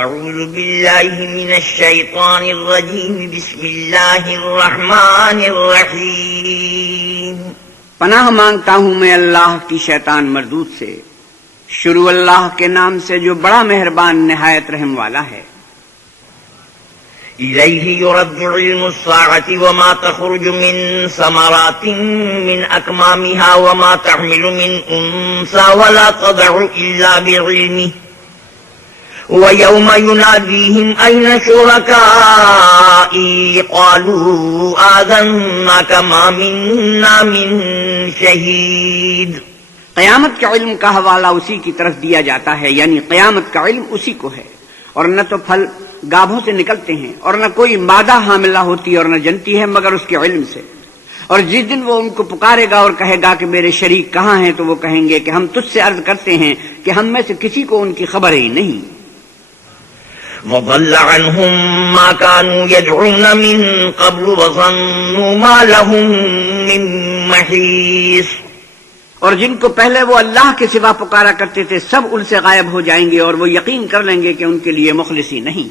اعوذ باللہ من الشیطان الرجیم بسم اللہ الرحمن الرحیم پناہ مانگتا ہوں میں اللہ کی شیطان مردود سے، شروع اللہ کے نام سے جو بڑا مہربان نہایت رحم والا ہے۔ الیہ یرد علم الساعة وما تخرج من ثمرات من اکمامها وما تحمل من انثى ولا تضع الا بعلمه وَيَوْمَ يُنَادِيهِمْ أَيْنَ شُرَكَائِي قَالُوا آذَنَّاكَ مَا مِنَّا مِن شَهِيدٍ۔ قیامت کے علم کا حوالہ اسی کی طرف دیا جاتا ہے، یعنی قیامت کا علم اسی کو ہے، اور نہ تو پھل گابھوں سے نکلتے ہیں اور نہ کوئی مادہ حاملہ ہوتی اور نہ جنتی ہے مگر اس کے علم سے۔ اور جس دن وہ ان کو پکارے گا اور کہے گا کہ میرے شریک کہاں ہیں، تو وہ کہیں گے کہ ہم تجھ سے عرض کرتے ہیں کہ ہم میں سے کسی کو ان کی خبر ہی نہیں۔ وضل عنهم ما كانوا يدعون من قبل وظنوا ما لهم من محيص۔ اور جن کو پہلے وہ اللہ کے سوا پکارا کرتے تھے سب ان سے غائب ہو جائیں گے، اور وہ یقین کر لیں گے کہ ان کے لیے مخلصی نہیں۔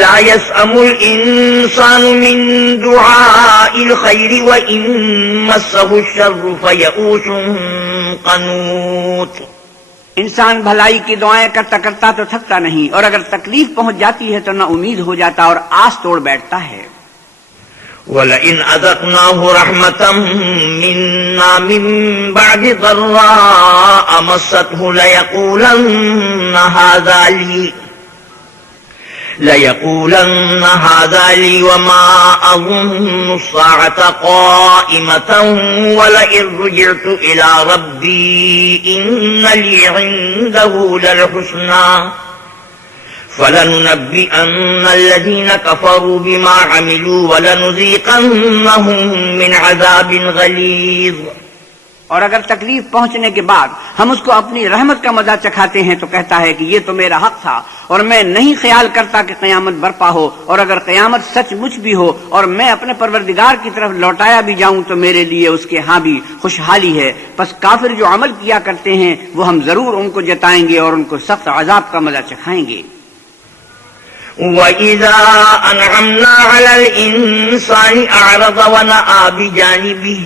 لا يسأم الإنسان من دعاء الخير وإن مسه الشر فيئوس قنوط۔ انسان بھلائی کی دعائیں کرتا کرتا تو تھکتا نہیں، اور اگر تکلیف پہنچ جاتی ہے تو نہ امید ہو جاتا اور آس توڑ بیٹھتا ہے۔ وَلَئِنْ أَذَقْنَاهُ رَحْمَةً مِنَّا مِن بَعْدِ ضَرَّاءَ مَسَّتْهُ لَيَقُولَنَّ هَذَا لِي وَمَا أَظُنُّ السَّاعَةَ قَائِمَةً وَلَئِن رُجِعْتُ إِلَى رَبِّي إِنَّ لِي عِندَهُ لَلْحُسْنَى فَلَنُنَبِّئَنَّ الَّذِينَ كَفَرُوا بِمَا عَمِلُوا وَلَنُذِيقَنَّهُم مِّنْ عَذَابٍ غَلِيظٍ۔ اور اگر تکلیف پہنچنے کے بعد ہم اس کو اپنی رحمت کا مزہ چکھاتے ہیں تو کہتا ہے کہ یہ تو میرا حق تھا، اور میں نہیں خیال کرتا کہ قیامت برپا ہو، اور اگر قیامت سچ مچ بھی ہو اور میں اپنے پروردگار کی طرف لوٹایا بھی جاؤں تو میرے لیے اس کے ہاں بھی خوشحالی ہے۔ پس کافر جو عمل کیا کرتے ہیں وہ ہم ضرور ان کو جتائیں گے اور ان کو سخت عذاب کا مزہ چکھائیں گے۔ وَإِذَا أَنْعَمْنَا عَلَى الْإِنسَانِ أَعْرَضَ وَنَأَىٰ بِجَانِبِهِ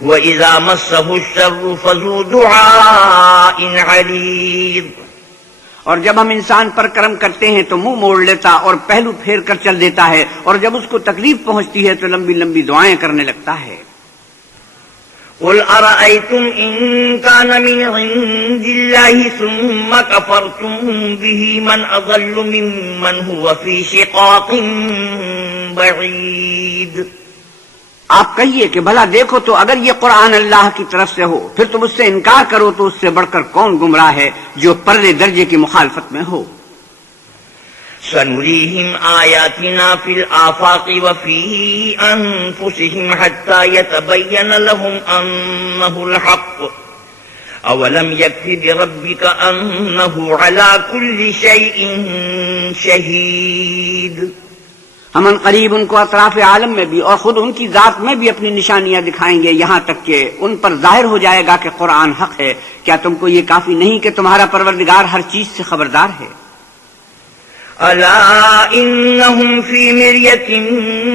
وَإِذَا مَسَّهُ الشَّرُّ فَذُو دُعَاءٍ عَرِيضٍ۔ اور جب ہم انسان پر کرم کرتے ہیں تو منہ موڑ لیتا اور پہلو پھیر کر چل دیتا ہے، اور جب اس کو تکلیف پہنچتی ہے تو لمبی لمبی دعائیں کرنے لگتا ہے۔ قُلْ أَرَأَيْتُمْ إِن كَانَ مِنْ عِندِ اللَّهِ ثُمَّ كَفَرْتُمْ بِهِ مَنْ أَضَلُّ مِمَّنْ هُوَ فِي شِقَاقٍ بَعِيدٍ۔ آپ کہیے کہ بھلا دیکھو تو اگر یہ قرآن اللہ کی طرف سے ہو پھر تم اس سے انکار کرو تو اس سے بڑھ کر کون گمراہ ہے جو پرلے درجے کی مخالفت میں ہو۔ سَنُرِيهِمْ آيَاتِنَا فِي الْآفَاقِ وَفِي أَنفُسِهِمْ حَتَّى يَتَبَيَّنَ لَهُمْ أَنَّهُ الْحَقُّ أَوَلَمْ يَكْفِ بِرَبِّكَ أَنَّهُ عَلَى كُلِّ شَيْءٍ شَهِيدٌ۔ ہم ان قریب ان کو اطراف عالم میں بھی اور خود ان کی ذات میں بھی اپنی نشانیاں دکھائیں گے، یہاں تک کہ ان پر ظاہر ہو جائے گا کہ قرآن حق ہے۔ کیا تم کو یہ کافی نہیں کہ تمہارا پروردگار ہر چیز سے خبردار ہے؟ أَلَا إِنَّهُمْ فِي مِرْيَةٍ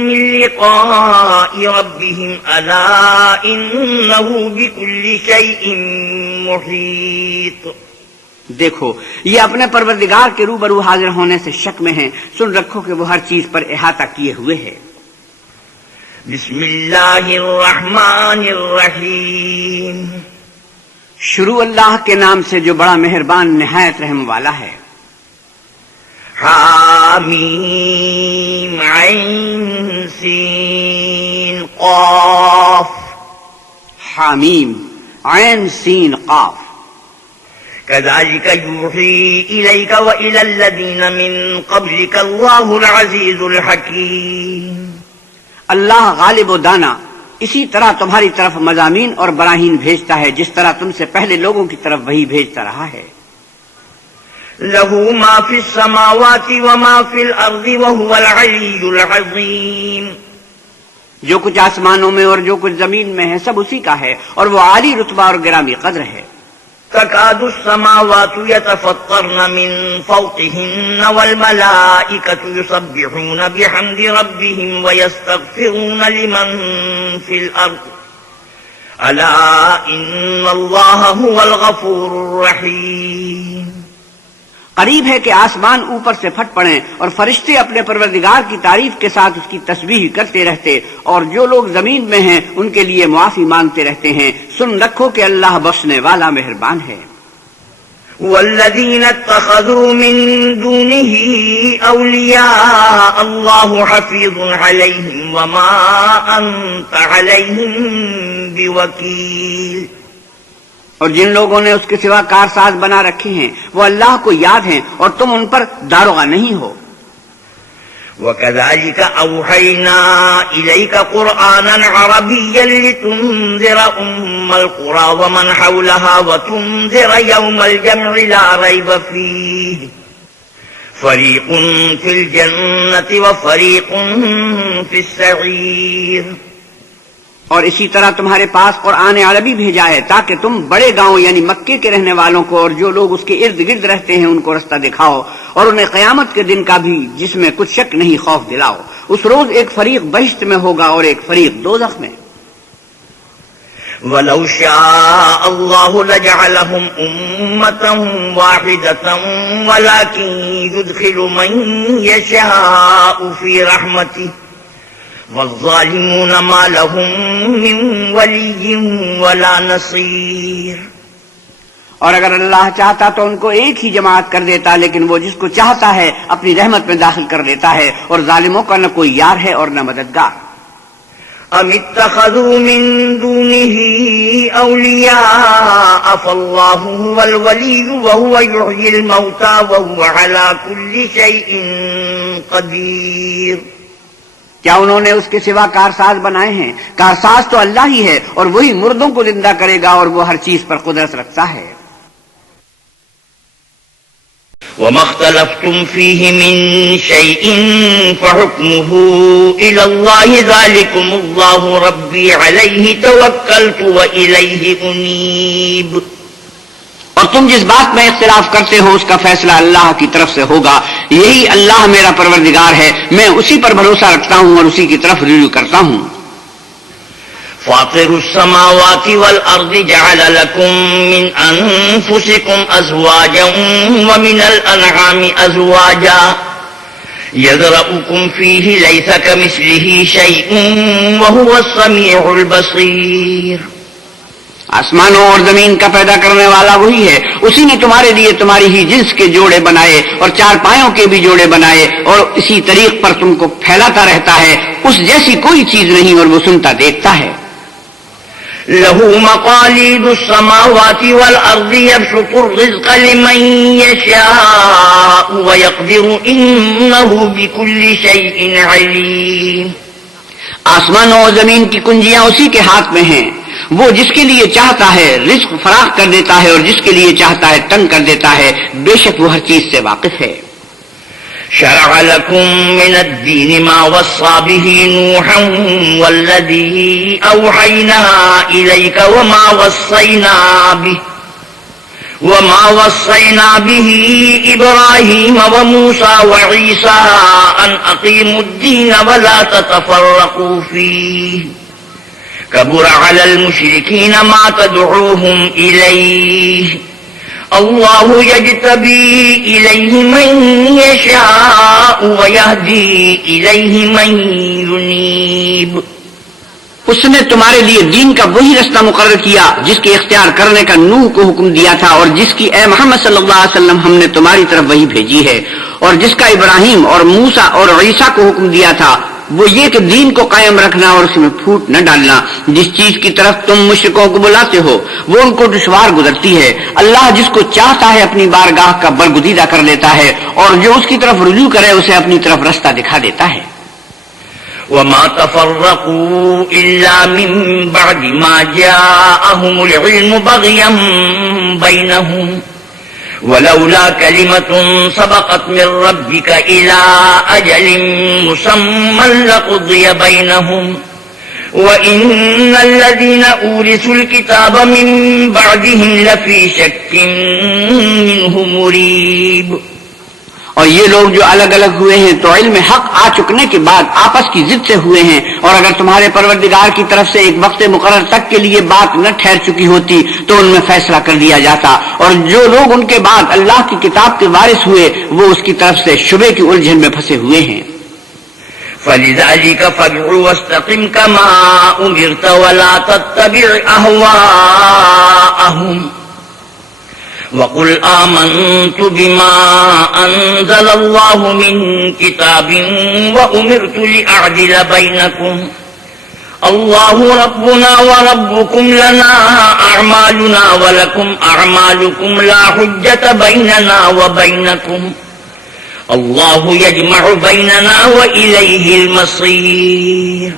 مِّن لِّقَاءِ رَبِّهِمْ أَلَا إِنَّهُ بِكُلِّ شَيْءٍ مُحِيطٌ۔ دیکھو یہ اپنے پروردگار کے روبرو حاضر ہونے سے شک میں ہیں، سن رکھو کہ وہ ہر چیز پر احاطہ کیے ہوئے ہے۔ بسم اللہ الرحمن الرحیم۔ شروع اللہ کے نام سے جو بڑا مہربان نہایت رحم والا ہے۔ حامیم عین سین قاف۔ حامیم عین سین قاف۔ كذلك يوحي إليك وإلى الذين من قبلك الله العزيز الحكيم۔ اللہ غالب و دانا اسی طرح تمہاری طرف مضامین اور براہین بھیجتا ہے جس طرح تم سے پہلے لوگوں کی طرف وہی بھیجتا رہا ہے۔ له ما في السماوات وما في الأرض وهو العلي العظيم۔ جو کچھ آسمانوں میں اور جو کچھ زمین میں ہے سب اسی کا ہے اور وہ عالی رتبہ اور گرامی قدر ہے۔ تكاد السماوات يتفطرن من فوقهن والملائكة يسبحون بحمد ربهم ويستغفرون لمن في الأرض ألا إن الله هو الغفور الرحيم. قریب ہے کہ آسمان اوپر سے پھٹ پڑیں اور فرشتے اپنے پروردگار کی تعریف کے ساتھ اس کی تسبیح کرتے رہتے، اور جو لوگ زمین میں ہیں ان کے لیے معافی مانگتے رہتے ہیں. سن رکھو کہ اللہ بخشنے والا مہربان ہے. والذين اتخذوا من دونه أولياء الله حفيظ عليهم وما أنت عليهم بوكيل. اور جن لوگوں نے اس کے سوا کارساز بنا رکھے ہیں وہ اللہ کو یاد ہیں اور تم ان پر داروغہ نہیں ہو. وَكَذَلِكَ أَوْحَيْنَا إِلَيْكَ قُرْآنًا عَرَبِيًّا لِتُنذِرَ أُمَّ الْقُرَى وَمَنْ حَوْلَهَا وَتُنذِرَ يَوْمَ الْجَمْعِ لَا رَيْبَ فِيهِ فَرِيقٌ فِي الْجَنَّةِ وَفَرِيقٌ فِي السَّعِيرِ. اور اسی طرح تمہارے پاس قرآن عربی بھیجا ہے تاکہ تم بڑے گاؤں یعنی مکے کے رہنے والوں کو اور جو لوگ اس کے ارد گرد رہتے ہیں ان کو رستہ دکھاؤ، اور انہیں قیامت کے دن کا بھی جس میں کچھ شک نہیں خوف دلاؤ. اس روز ایک فریق بہشت میں ہوگا اور ایک فریق دوزخ میں. وَلَوْ شَاءَ اللَّهُ لَجَعَلَهُمْ أُمَّةً وَاحِدَةً وَلَكِنْ يُدْخِلُ مَن يَشَاءُ فِي رَحْمَتِهِ والظالمون ما لهم من ولی ولا نصیر. اور اگر اللہ چاہتا تو ان کو ایک ہی جماعت کر دیتا، لیکن وہ جس کو چاہتا ہے اپنی رحمت میں داخل کر لیتا ہے، اور ظالموں کا نہ کوئی یار ہے اور نہ مددگار. ام اتخذوا من دونه اولیاء فاللہ هو الولی وهو یحیی الموتى وهو على كل شیء قدیر. کیا انہوں نے اس کے سوا کارساز بنائے ہیں؟ کارساز تو اللہ ہی ہے اور وہی مردوں کو زندہ کرے گا اور وہ ہر چیز پر قدرت رکھتا ہے. وَمَا اخْتَلَفْتُمْ فِيهِ مِن شَيْءٍ فَحُكْمُهُ إِلَى اللَّهِ ذَلِكُمُ اللَّهُ رَبِّي عَلَيْهِ تَوَكَّلْتُ وَإِلَيْهِ أُنِيبُ. اور تم جس بات میں اختلاف کرتے ہو اس کا فیصلہ اللہ کی طرف سے ہوگا. یہی اللہ میرا پروردگار ہے، میں اسی پر بھروسہ رکھتا ہوں اور اسی کی طرف رجوع کرتا ہوں. فاطر السماوات والأرض جعل لكم من أنفسكم أزواجا ومن الأنعام أزواجا يذرأكم فيه ليس كمثله شيء وهو السميع البصير. آسمانوں اور زمین کا پیدا کرنے والا وہی ہے. اسی نے تمہارے لیے تمہاری ہی جنس کے جوڑے بنائے اور چار پایوں کے بھی جوڑے بنائے اور اسی طریق پر تم کو پھیلاتا رہتا ہے. اس جیسی کوئی چیز نہیں اور وہ سنتا دیکھتا ہے. له مقاليد السماوات والأرض يبسط الرزق لمن يشاء ويقدر إنه بكل شيء عليم. آسمانوں اور زمین کی کنجیاں اسی کے ہاتھ میں ہیں. وہ جس کے لیے چاہتا ہے رزق فراخ کر دیتا ہے اور جس کے لیے چاہتا ہے تنگ کر دیتا ہے. بے شک وہ ہر چیز سے واقف ہے. شرع لكم من الدين ما وصى به نوحا والذي أوحينا إليك وما وصينا به إبراهيم وموسى وعيسى أن أقيموا الدين ولا تتفرقوا فيه كبر على المشركين ما تدعوهم إليه الله يجتبي إليه من يشاء ويهدي إليه من ينيب. اس نے تمہارے لیے دین کا وہی رستہ مقرر کیا جس کے اختیار کرنے کا نوح کو حکم دیا تھا اور جس کی اے محمد صلی اللہ علیہ وسلم ہم نے تمہاری طرف وہی بھیجی ہے، اور جس کا ابراہیم اور موسیٰ اور عیسیٰ کو حکم دیا تھا، وہ یہ کہ دین کو قائم رکھنا اور اس میں پھوٹ نہ ڈالنا. جس چیز کی طرف تم مشرکوں کو بلاتے ہو وہ ان کو دشوار گزرتی ہے. اللہ جس کو چاہتا ہے اپنی بارگاہ کا برگزیدہ کر لیتا ہے اور جو اس کی طرف رجوع کرے اسے اپنی طرف رستہ دکھا دیتا ہے. وما تفرقوا إلا من بعد ما جاءهم العلم بغيا بينهم ولولا كلمة سبقت من ربك إلى أجل مسمى لقضي بينهم وَإِنَّ الَّذِينَ أُورِثُوا الْكِتَابَ مِن بَعْدِهِمْ لَفِي شَكٍّ مِّنْهُ مُرِيبٍ۔ اور یہ لوگ جو الگ الگ ہوئے ہیں تو علم حق آ چکنے کے بعد آپس کی ضد سے ہوئے ہیں، اور اگر تمہارے پروردگار کی طرف سے ایک وقت مقرر تک کے لیے بات نہ ٹھہر چکی ہوتی تو ان میں فیصلہ کر دیا جاتا، اور جو لوگ ان کے بعد اللہ کی کتاب کے وارث ہوئے وہ اس کی طرف سے شبے کی الجھن میں پھنسے ہوئے ہیں۔ فَلِذَلِكَ فَادْعُ وَاسْتَقِمْ كَمَا أُمِرْتَ وَلَا تَتَّبِعْ أَهْوَاءَهُمْ وَقُلْ آمَنْتُ بِمَا أَنزَلَ اللَّهُ مِنْ كِتَابٍ وَأُمِرْتُ لِأَعْدِلَ بَيْنَكُمْ اللَّهُ رَبُّنَا وَرَبُّكُمْ لَنَا أَعْمَالُنَا وَلَكُمْ أَعْمَالُكُمْ لَا حُجَّةَ بَيْنَنَا وَبَيْنَكُمْ اللَّهُ يَجْمَعُ بَيْنَنَا وَإِلَيْهِ الْمَصِيرُ۔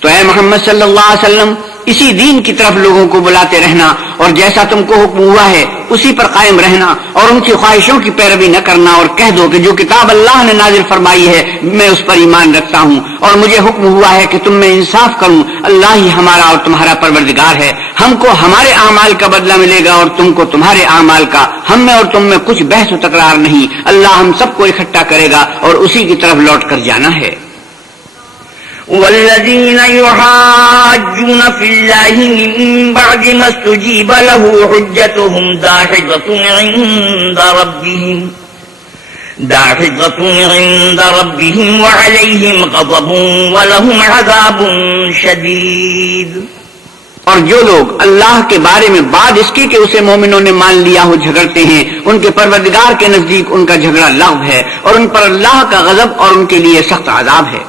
تو اے محمد صلی اللہ علیہ وسلم اسی دین کی طرف لوگوں کو بلاتے رہنا، اور جیسا تم کو حکم ہوا ہے اسی پر قائم رہنا، اور ان کی خواہشوں کی پیروی نہ کرنا، اور کہہ دو کہ جو کتاب اللہ نے نازل فرمائی ہے میں اس پر ایمان رکھتا ہوں، اور مجھے حکم ہوا ہے کہ تم میں انصاف کروں، اللہ ہی ہمارا اور تمہارا پروردگار ہے، ہم کو ہمارے اعمال کا بدلہ ملے گا اور تم کو تمہارے اعمال کا، ہم میں اور تم میں کچھ بحث و تکرار نہیں، اللہ ہم سب کو اکٹھا کرے گا اور اسی کی طرف لوٹ کر جانا ہے۔ والذين يحاجون في الله من بعد ما استجيب له حجتهم داحضة عند ربهم وعليهم غضب ولهم عذاب شديد۔ اور جو لوگ اللہ کے بارے میں بعد اس کے کہ اسے مومنوں نے مان لیا ہو جھگڑتے ہیں، ان کے پروردگار کے نزدیک ان کا جھگڑا لغو ہے، اور ان پر اللہ کا غضب اور ان کے لیے سخت عذاب ہے۔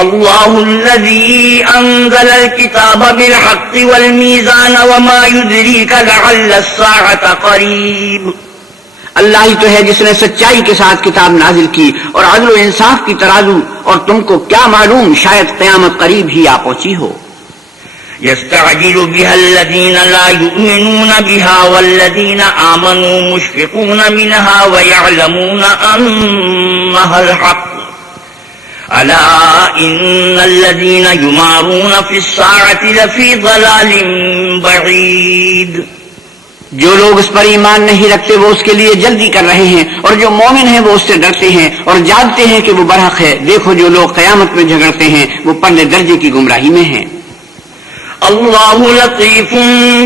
اللہ الذی انزل الكتاب بالحق والمیزان وما يدریک لعل الساعة قریب۔ اللہ ہی تو ہے جس نے سچائی کے ساتھ کتاب نازل کی اور عدل و انصاف کی ترازو، اور تم کو کیا معلوم شاید قیامت قریب ہی آ پہنچی ہو۔ يستعجل بها الذين لا يؤمنون بها والذين آمنوا مشفقون منها ويعلمون أنها الحق ألا إن الذين يمارون في الساعة لفي ضلال بعيد۔ جو لوگ اس پر ایمان نہیں رکھتے وہ اس کے لیے جلدی کر رہے ہیں، اور جو مومن ہیں وہ اس سے ڈرتے ہیں اور جانتے ہیں کہ وہ برحق ہے۔ دیکھو جو لوگ قیامت میں جھگڑتے ہیں وہ پرلے درجے کی گمراہی میں ہیں۔ اللہ لطیف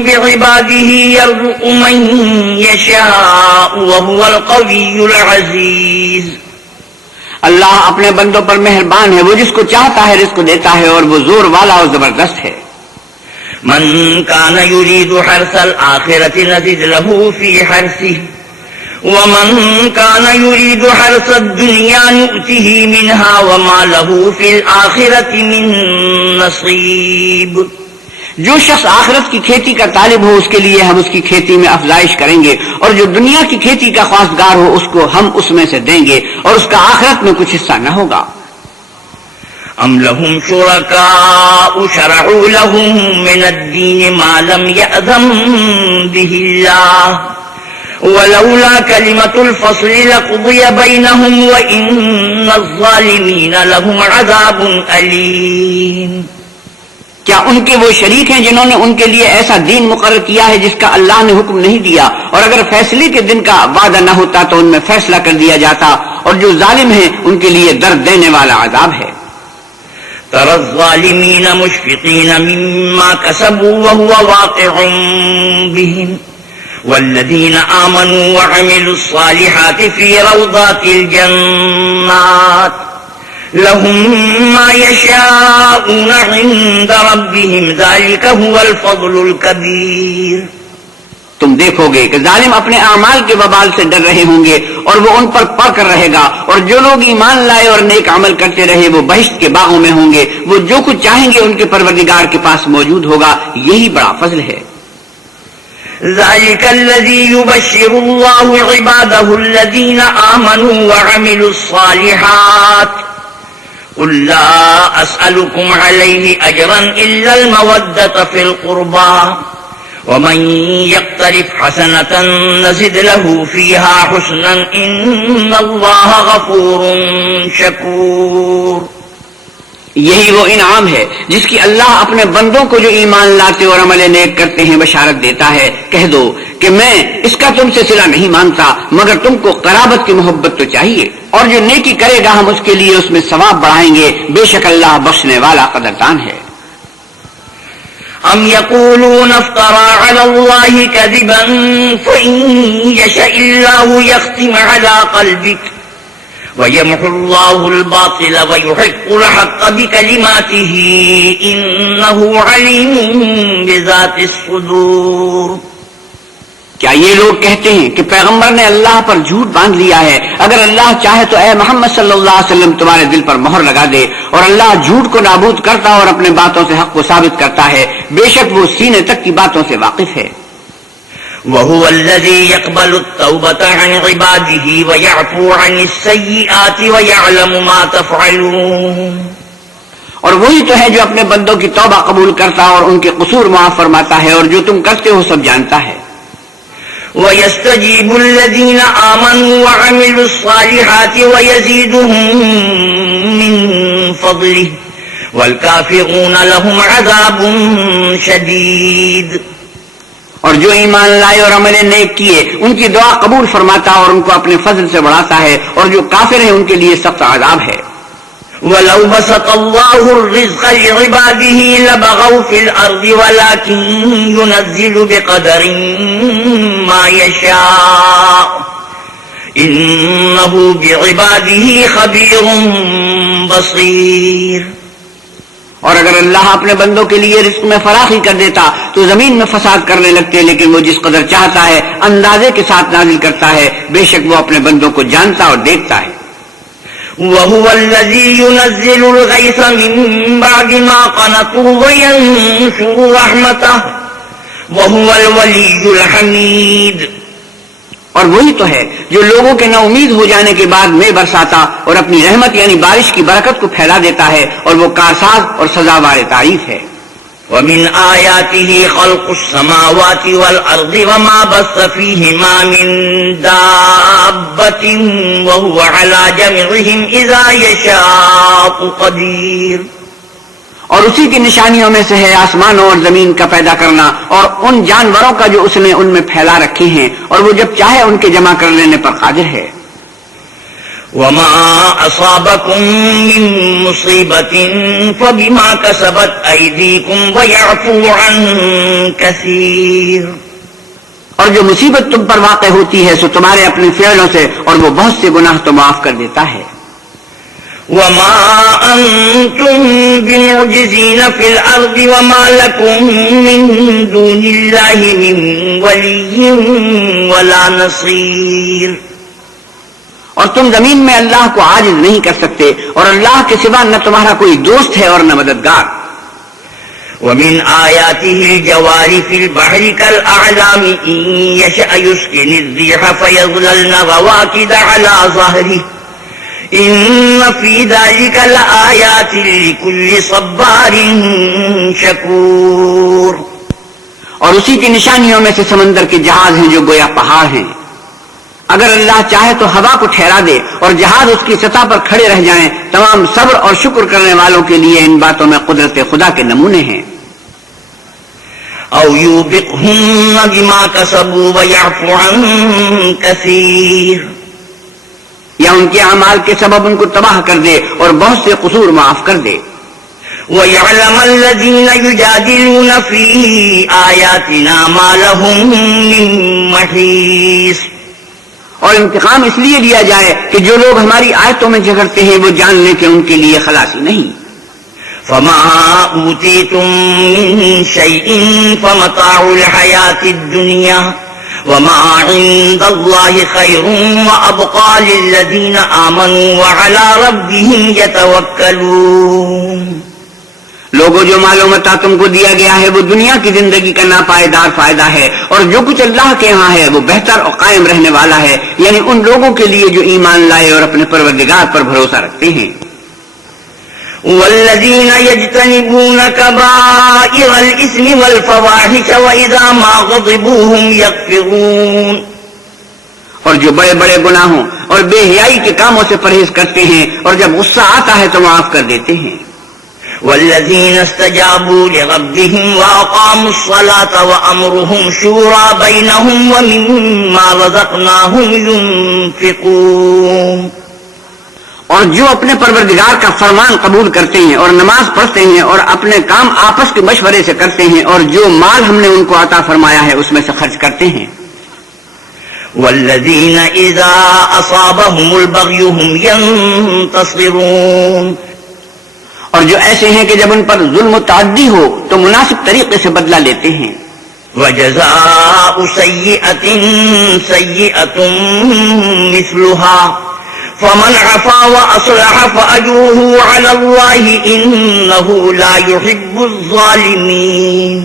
بعباده يرزق من يشاء وهو القوي العزيز۔ اللہ اپنے بندوں پر مہربان ہے، وہ جس کو چاہتا ہے رزق دیتا ہے، اور وہ زور والا اور زبردست ہے۔ من كان يريد حرث الآخرة نزد له في حرثه ومن كان يريد حرث الدنيا نؤته منها وما له في الآخرة من نصيب۔ جو شخص آخرت کی کھیتی کا طالب ہو اس کے لیے ہم اس کی کھیتی میں افزائش کریں گے، اور جو دنیا کی کھیتی کا خواستگار ہو اس کو ہم اس میں سے دیں گے، اور اس کا آخرت میں کچھ حصہ نہ ہوگا۔ ام لهم شركاء شرعوا لهم من الدين ما لم يأذن به الله ولولا كلمة الفصل لقضي بينهم وإن الظالمين لهم عذاب أليم۔ کیا ان کے وہ شریک ہیں جنہوں نے ان کے لیے ایسا دین مقرر کیا ہے جس کا اللہ نے حکم نہیں دیا، اور اگر فیصلے کے دن کا وعدہ نہ ہوتا تو ان میں فیصلہ کر دیا جاتا، اور جو ظالم ہیں ان کے لیے درد دینے والا عذاب ہے۔ ترى الظالمين مشفقين مما كسبوا وهو واقع بهم والذين آمنوا وعملوا الصالحات في روضات الجنات لهم ما يشاءون عند ربهم ذلك هو الفضل الكبير۔ تم دیکھو گے کہ ظالم اپنے اعمال کے وبال سے ڈر رہے ہوں گے اور وہ ان پر پڑ کر رہے گا، اور جو لوگ ایمان لائے اور نیک عمل کرتے رہے وہ بہشت کے باغوں میں ہوں گے، وہ جو کچھ چاہیں گے ان کے پروردگار کے پاس موجود ہوگا، یہی بڑا فضل ہے۔ ذلك الذي يبشر الله عباده الذين آمنوا وعملوا الصالحات قل لا أسألكم عليه أجرا إلا المودة في القربى ومن يقترف حسنة نزد له فيها حسنا إن الله غفور شكور۔ یہی وہ انعام ہے جس کی اللہ اپنے بندوں کو جو ایمان لاتے اور عمل نیک کرتے ہیں بشارت دیتا ہے. کہہ دو کہ میں اس کا تم سے صلہ نہیں مانتا مگر تم کو قرابت کی محبت تو چاہیے، اور جو نیکی کرے گا ہم اس کے لیے اس میں ثواب بڑھائیں گے، بے شک اللہ بخشنے والا قدردان ہے. ام يقولون افترى على الله كذبا فإن يشاء الله يختم على قلبك ويمحو الله الباطل ويحق الحق بكلماته إنه عليم بذات الصدور. کیا یہ لوگ کہتے ہیں کہ پیغمبر نے اللہ پر جھوٹ باندھ لیا ہے؟ اگر اللہ چاہے تو اے محمد صلی اللہ علیہ وسلم تمہارے دل پر مہر لگا دے، اور اللہ جھوٹ کو نابود کرتا اور اپنے باتوں سے حق کو ثابت کرتا ہے، بے شک وہ سینے تک کی باتوں سے واقف ہے. وهو الذي يقبل التوبة عن عباده ويعفو عن السيئات ويعلم ما تفعلون. اور وہی تو ہے جو اپنے بندوں کی توبہ قبول کرتا اور ان کے قصور معاف فرماتا ہے، اور جو تم کرتے ہو سب جانتا ہے. وَيَسْتَجِيبُ الَّذِينَ آمَنُوا وَعَمِلُوا الصَّالِحَاتِ وَيَزِيدُهُم مِّن فَضْلِهِ وَالْكَافِرُونَ لَهُمْ عَذَابٌ شَدِيدٌ. اور جو ایمان لائے اور عمل نیک کیے ان کی دعا قبول فرماتا اور ان کو اپنے فضل سے بڑھاتا ہے، اور جو کافر ہیں ان کے لیے سخت عذاب ہے. وَلَوْ بَسَطَ اللَّهُ الرِّزْقَ لِعِبَادِهِ لَبَغَوْا فِي الْأَرْضِ وَلَكِن يُنَزِّلُ بِقَدَرٍ مَا يَشَاءُ إِنَّهُ بِعِبَادِهِ خَبِيرٌ بَصِيرٌ. اور اگر اللہ اپنے بندوں کے لیے رزق میں فراخی کر دیتا تو زمین میں فساد کرنے لگتے، لیکن وہ جس قدر چاہتا ہے اندازے کے ساتھ نازل کرتا ہے، بے شک وہ اپنے بندوں کو جانتا اور دیکھتا ہے. وَهُوَ الَّذِي يُنَزِّلُ الْغَيْثَ مِن بَعْدِ مَا قَنَطُوا وَيَنشُرُ رَحْمَتَهُ وَهُوَ الْوَلِيُّ الْحَمِيدُ. اور وہی تو ہے جو لوگوں کے نا امید ہو جانے کے بعد میں برساتا اور اپنی رحمت یعنی بارش کی برکت کو پھیلا دیتا ہے، اور وہ کارساز اور سزاوار تعریف ہے. وَمِنْ آيَاتِهِ خَلْقُ السَّمَاوَاتِ وَالْأَرْضِ وَمَا بَثَّ فِيهِمَا مِن دَابَّةٍ وَهُوَ عَلَى جَمْعِهِمْ إِذَا يَشَاءُ قَدِيرٌ. اور اسی کی نشانیوں میں سے ہے آسمانوں اور زمین کا پیدا کرنا اور ان جانوروں کا جو اس نے ان میں پھیلا رکھے ہیں، اور وہ جب چاہے ان کے جمع کر لینے پر قادر ہے. وَمَا أَصَابَكُم مِّن مُّصِيبَةٍ فَبِمَا كَسَبَتْ أَيْدِيكُمْ وَيَعْفُو عَن كَثِيرٍ. اور جو مصیبت تم پر واقع ہوتی ہے سو تمہارے اپنے فعلوں سے، اور وہ بہت سے گناہ تو معاف کر دیتا ہے. وَمَا أَنتُم بِمُعْجِزِينَ فِي الْأَرْضِ وَمَا لَكُم مِّن دُونِ اللَّهِ مِن وَلِيٍّ وَلَا نَصِيرٍ. اور تم زمین میں اللہ کو عاجز نہیں کر سکتے، اور اللہ کے سوا نہ تمہارا کوئی دوست ہے اور نہ مددگار. وَمِنْ آيَاتِهِ الْجَوَارِ فِي الْبَحْرِ كَالْأَعْلَامِ إِن يَشَأْ يُسْكِنِ الرِّيحَ فَيَظْلَلْنَ رَوَاكِدَ عَلَى ظَهْرِهِ إِنَّ فِي ذَلِكَ لَآيَاتٍ لِكُلِّ صَبَّارٍ شَكُورٍ. اور اسی کی نشانیوں میں سے سمندر کے جہاز ہیں جو گویا پہاڑ ہیں. اگر اللہ چاہے تو ہوا کو ٹھہرا دے اور جہاز اس کی سطح پر کھڑے رہ جائیں. تمام صبر اور شکر کرنے والوں کے لیے ان باتوں میں قدرت خدا کے نمونے ہیں. أَوْ يُوبِقْهُنَّ بِمَا كَسَبُوا وَيَعْفُو عَن كَثِيرٍ. یا ان کے اعمال کے سبب ان کو تباہ کر دے اور بہت سے قصور معاف کر دے. وَيَعْلَمَ الَّذِينَ يُجَادِلُونَ فِي آيَاتِنَا مَا لَهُم مِّن مَّحِيصٍ. اور انتقام اس لیے لیا جائے کہ جو لوگ ہماری آیتوں میں جھگڑتے ہیں وہ جان لیں کہ ان کے لیے خلاصی نہیں. فَمَا أُوتِيتُم مِّن شَيْءٍ فَمَتَاعُ الْحَيَاةِ الدُّنْيَا وَمَا عِندَ اللَّهِ خَيْرٌ وَأَبْقَىٰ لِلَّذِينَ آمَنُوا وَعَلَىٰ رَبِّهِمْ يَتَوَكَّلُونَ. لوگوں جو مال و متاع تم کو دیا گیا ہے وہ دنیا کی زندگی کا ناپائیدار فائدہ ہے، اور جو کچھ اللہ کے ہاں ہے وہ بہتر اور قائم رہنے والا ہے، یعنی ان لوگوں کے لیے جو ایمان لائے اور اپنے پروردگار پر بھروسہ رکھتے ہیں. والذین یجتنبون کبائر الاسم والفواحش وإذا ما غضبوا هم یغفرون. اور جو بڑے بڑے گناہوں اور بے حیائی کے کاموں سے پرہیز کرتے ہیں اور جب غصہ آتا ہے تو معاف کر دیتے ہیں. والذين استجابوا لربهم وأقاموا الصلاة وأمرهم شورى بينهم ومما رزقناهم ينفقون. اور جو اپنے پروردگار کا فرمان قبول کرتے ہیں اور نماز پڑھتے ہیں اور اپنے کام آپس کے مشورے سے کرتے ہیں اور جو مال ہم نے ان کو عطا فرمایا ہے اس میں سے خرچ کرتے ہیں. والذين إذا أصابهم البغي هم ينتصرون. اور جو ایسے ہیں کہ جب ان پر ظلم و تعدی ہو تو مناسب طریقے سے بدلہ لیتے ہیں. وجزاء سيئة سيئة مثلها فمن عفا وأصلح فأجره على الله إنه لا يحب الظالمين.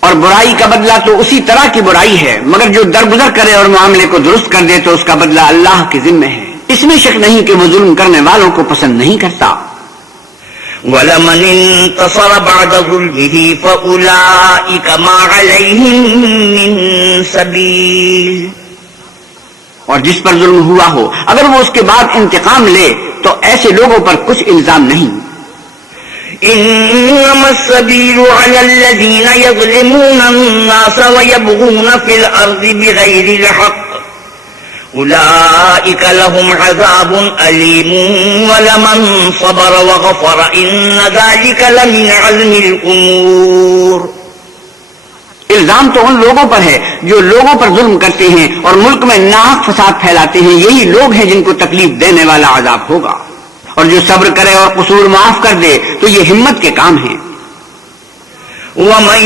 اور برائی کا بدلہ تو اسی طرح کی برائی ہے مگر جو درگزر کرے اور معاملے کو درست کر دے تو اس کا بدلہ اللہ کے ذمہ ہے. اس میں شک نہیں کہ وہ ظلم کرنے والوں کو پسند نہیں کرتا. وَلَمَنِ انتصر بعد ظلمه فأولئك ما عليهم من سبيل. اور جس پر ظلم ہوا ہو اگر وہ اس کے بعد انتقام لے تو ایسے لوگوں پر کچھ الزام نہیں. إنما السبيل على الذين يظلمون الناس ويبغون في الأرض بغير الحق أولئك لهم عذاب أليم ولمن صبر وغفر إن ذلك لمن عزم الأمور. الزام تو ان لوگوں پر ہے جو لوگوں پر ظلم کرتے ہیں اور ملک میں ناحق فساد پھیلاتے ہیں. یہی لوگ ہیں جن کو تکلیف دینے والا عذاب ہوگا. اور جو صبر کرے اور قصور معاف کر دے تو یہ ہمت کے کام ہیں. وَمَن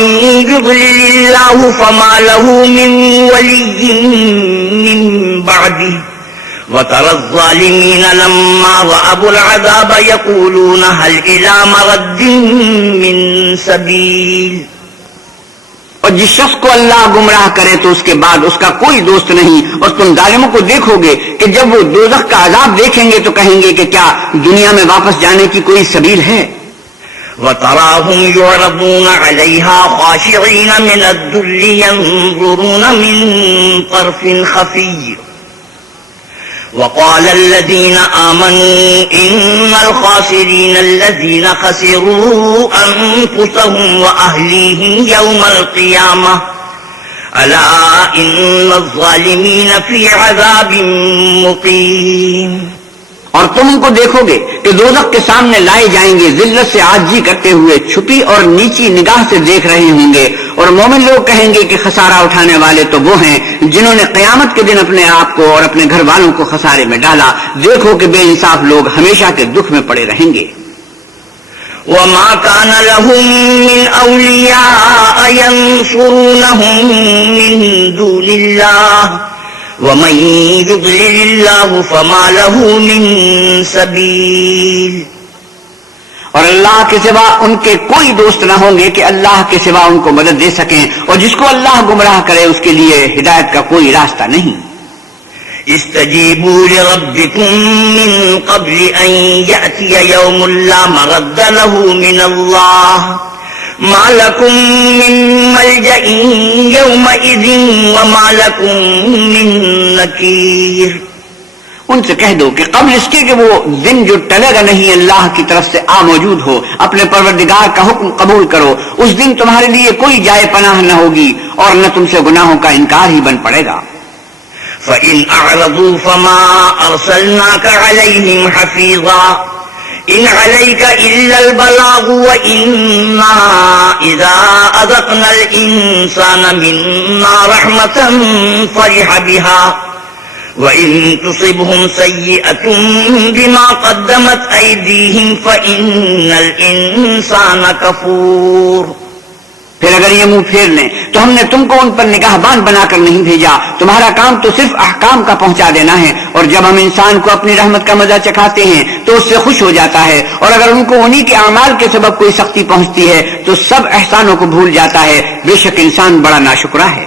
يُضْلِلِ اللَّهُ فَمَا لَهُ مِن وَلِيٍّ مِّن بَعْدِهِ وَتَرَى الظَّالِمِينَ لَمَّا رَأَوُا الْعَذَابَ يَقُولُونَ هَلْ إِلَىٰ مَرَدٍّ مِّن سَبِيلٍ. اور جس شخص کو اللہ گمراہ کرے تو اس کے بعد اس کا کوئی دوست نہیں. اور تم ظالموں کو دیکھو گے کہ جب وہ دوزخ کا عذاب دیکھیں گے تو کہیں گے کہ کیا دنیا میں واپس جانے کی کوئی سبیل ہے. وَتَرَاهُمْ يُعْرَضُونَ عَلَيْهَا خَاشِعِينَ مِنَ الذُّلِّ يَنظُرُونَ مِن طَرْفٍ خَفِيٍّ. وَقَالَ الَّذِينَ آمَنُوا إِنَّ الْخَاسِرِينَ الَّذِينَ خَسِرُوا أَنفُسَهُمْ وَأَهْلِيهِمْ يَوْمَ الْقِيَامَةِ أَلَا إِنَّ الظَّالِمِينَ فِي عَذَابٍ مُقِيمٍ. اور تم ان کو دیکھو گے کہ دوزخ کے سامنے لائے جائیں گے ذلت سے عاجزی کرتے ہوئے چھپی اور نیچی نگاہ سے دیکھ رہے ہوں گے. اور مومن لوگ کہیں گے کہ خسارہ اٹھانے والے تو وہ ہیں جنہوں نے قیامت کے دن اپنے آپ کو اور اپنے گھر والوں کو خسارے میں ڈالا. دیکھو کہ بے انصاف لوگ ہمیشہ کے دکھ میں پڑے رہیں گے. وَمَا كَانَ لَهُم مِّنْ أَوْلِيَاءَ يَنصُرُونَهُم مِّن دُونِ اللَّهِ وَمَن يُضْلِلِ اللَّهُ فَمَا لَهُ مِن سَبِيلٍ. اور اللہ کے سوا ان کے کوئی دوست نہ ہوں گے کہ اللہ کے سوا ان کو مدد دے سکیں. اور جس کو اللہ گمراہ کرے اس کے لیے ہدایت کا کوئی راستہ نہیں. استجیبوا لربکم من قبل ان یأتی یوم لا مرد له من اللہ ما لکم من ملجأ یومئذ وما لکم من نکیر. ان سے کہہ دو کہ قبل اس کے کہ وہ دن جو ٹلے گا نہیں اللہ کی طرف سے آ موجود ہو اپنے پروردگار کا حکم قبول کرو. اس دن تمہارے لیے کوئی جائے پناہ نہ ہوگی اور نہ تم سے گناہوں کا انکار ہی بن پڑے گا. فَإِنْ أَعْرَضُوا فَمَا أَرْسَلْنَاكَ عَلَيْهِمْ حَفِيظًا إِنْ عَلَيْكَ إِلَّا الْبَلَاغُ وَإِنَّا إِذَا أَذَقْنَا الْإِنسَانَ مِنَّا رَحْمَةً فَرِحَ بِهَا وَإِن تُصِبْهُمْ سَيِّئَةٌ بِمَا قَدَّمَتْ أَيْدِيهِمْ فَإِنَّ الْإِنسَانَ كَفُورٌ. پھر اگر یہ منہ پھیر لیں تو ہم نے تم کو ان پر نگہبان بنا کر نہیں بھیجا. تمہارا کام تو صرف احکام کا پہنچا دینا ہے. اور جب ہم انسان کو اپنی رحمت کا مزہ چکھاتے ہیں تو اس سے خوش ہو جاتا ہے. اور اگر ان کو انہی کے اعمال کے سبب کوئی سختی پہنچتی ہے تو سب احسانوں کو بھول جاتا ہے. بے شک انسان بڑا ناشکرا ہے.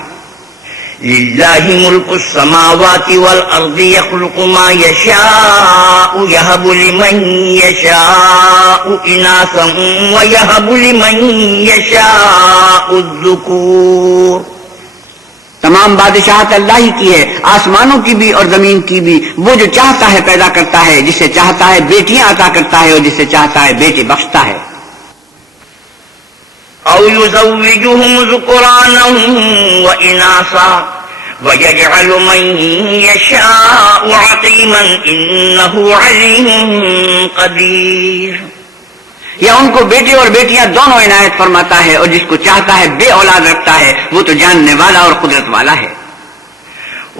للہ ملک السماوات والارض يخلق ما يشاء يهب لمن يشاء اناثا ويهب لمن يشاء الذكور. تمام بادشاہت اللہ ہی کی ہے، آسمانوں کی بھی اور زمین کی بھی۔ وہ جو چاہتا ہے پیدا کرتا ہے، جسے چاہتا ہے بیٹیاں عطا کرتا ہے اور جسے چاہتا ہے بیٹے بخشتا ہے۔ أو يزوجهم ذكرانا وإناثا ويجعل من يشاء عقيما إنه عليم قدير۔ یا ان کو بیٹے اور بیٹیاں دونوں عنایت فرماتا ہے، اور جس کو چاہتا ہے بے اولاد رکھتا ہے، وہ تو جاننے والا اور قدرت والا ہے۔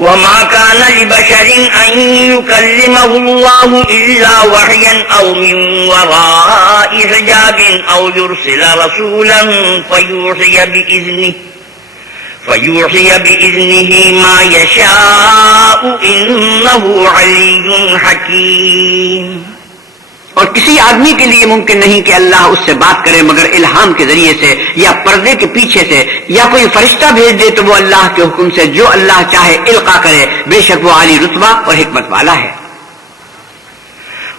وما كان لبشر أن يكلمه الله إلا وحيا أو من وراء حجاب أو يرسل رسولا فيوحي بإذنه ما يشاء إنه علي حكيم۔ اور کسی آدمی کے لیے ممکن نہیں کہ اللہ اس سے بات کرے مگر الہام کے ذریعے سے یا پردے کے پیچھے سے، یا کوئی فرشتہ بھیج دے تو وہ اللہ کے حکم سے جو اللہ چاہے القا کرے، بے شک وہ عالی رتبہ اور حکمت والا ہے۔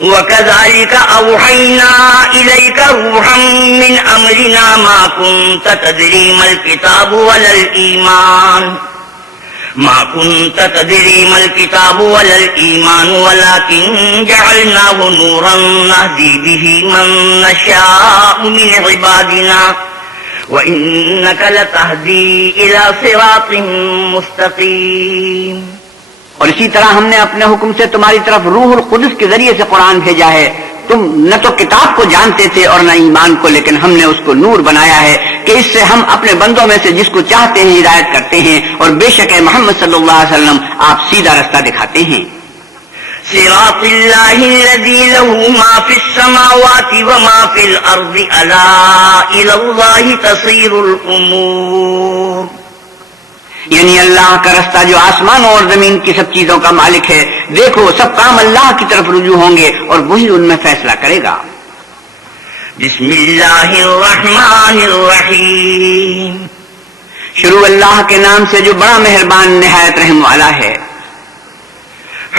وَكَذَلِكَ أَوْحَيْنَا إِلَيْكَ رُوحًا مِّنْ أَمْرِنَا مَا كُنْتَ تَدْرِي مَا الْكِتَابُ ولا الإيمان ولكن جعلناه نورا نهدي به من نشاء من عبادنا وإنك لتهدي إلى صراط مستقيم۔ اور اسی طرح ہم نے اپنے حکم سے تمہاری طرف روح القدس کے ذریعے سے قرآن بھیجا ہے۔ تم نہ تو کتاب کو جانتے تھے اور نہ ایمان کو، لیکن ہم نے اس کو نور بنایا ہے کہ اس سے ہم اپنے بندوں میں سے جس کو چاہتے ہیں ہدایت کرتے ہیں، اور بے شک ہے محمد صلی اللہ علیہ وسلم آپ سیدھا رستہ دکھاتے ہیں۔ صراط اللہ الذی له ما فی السماوات وما فی الارض الا الی اللہ تصیر الامور، یعنی اللہ کا رستہ جو آسمانوں اور زمین کی سب چیزوں کا مالک ہے۔ دیکھو سب کام اللہ کی طرف رجوع ہوں گے اور وہی ان میں فیصلہ کرے گا۔ بسم اللہ الرحمن الرحیم، شروع اللہ کے نام سے جو بڑا مہربان نہایت رحم والا ہے۔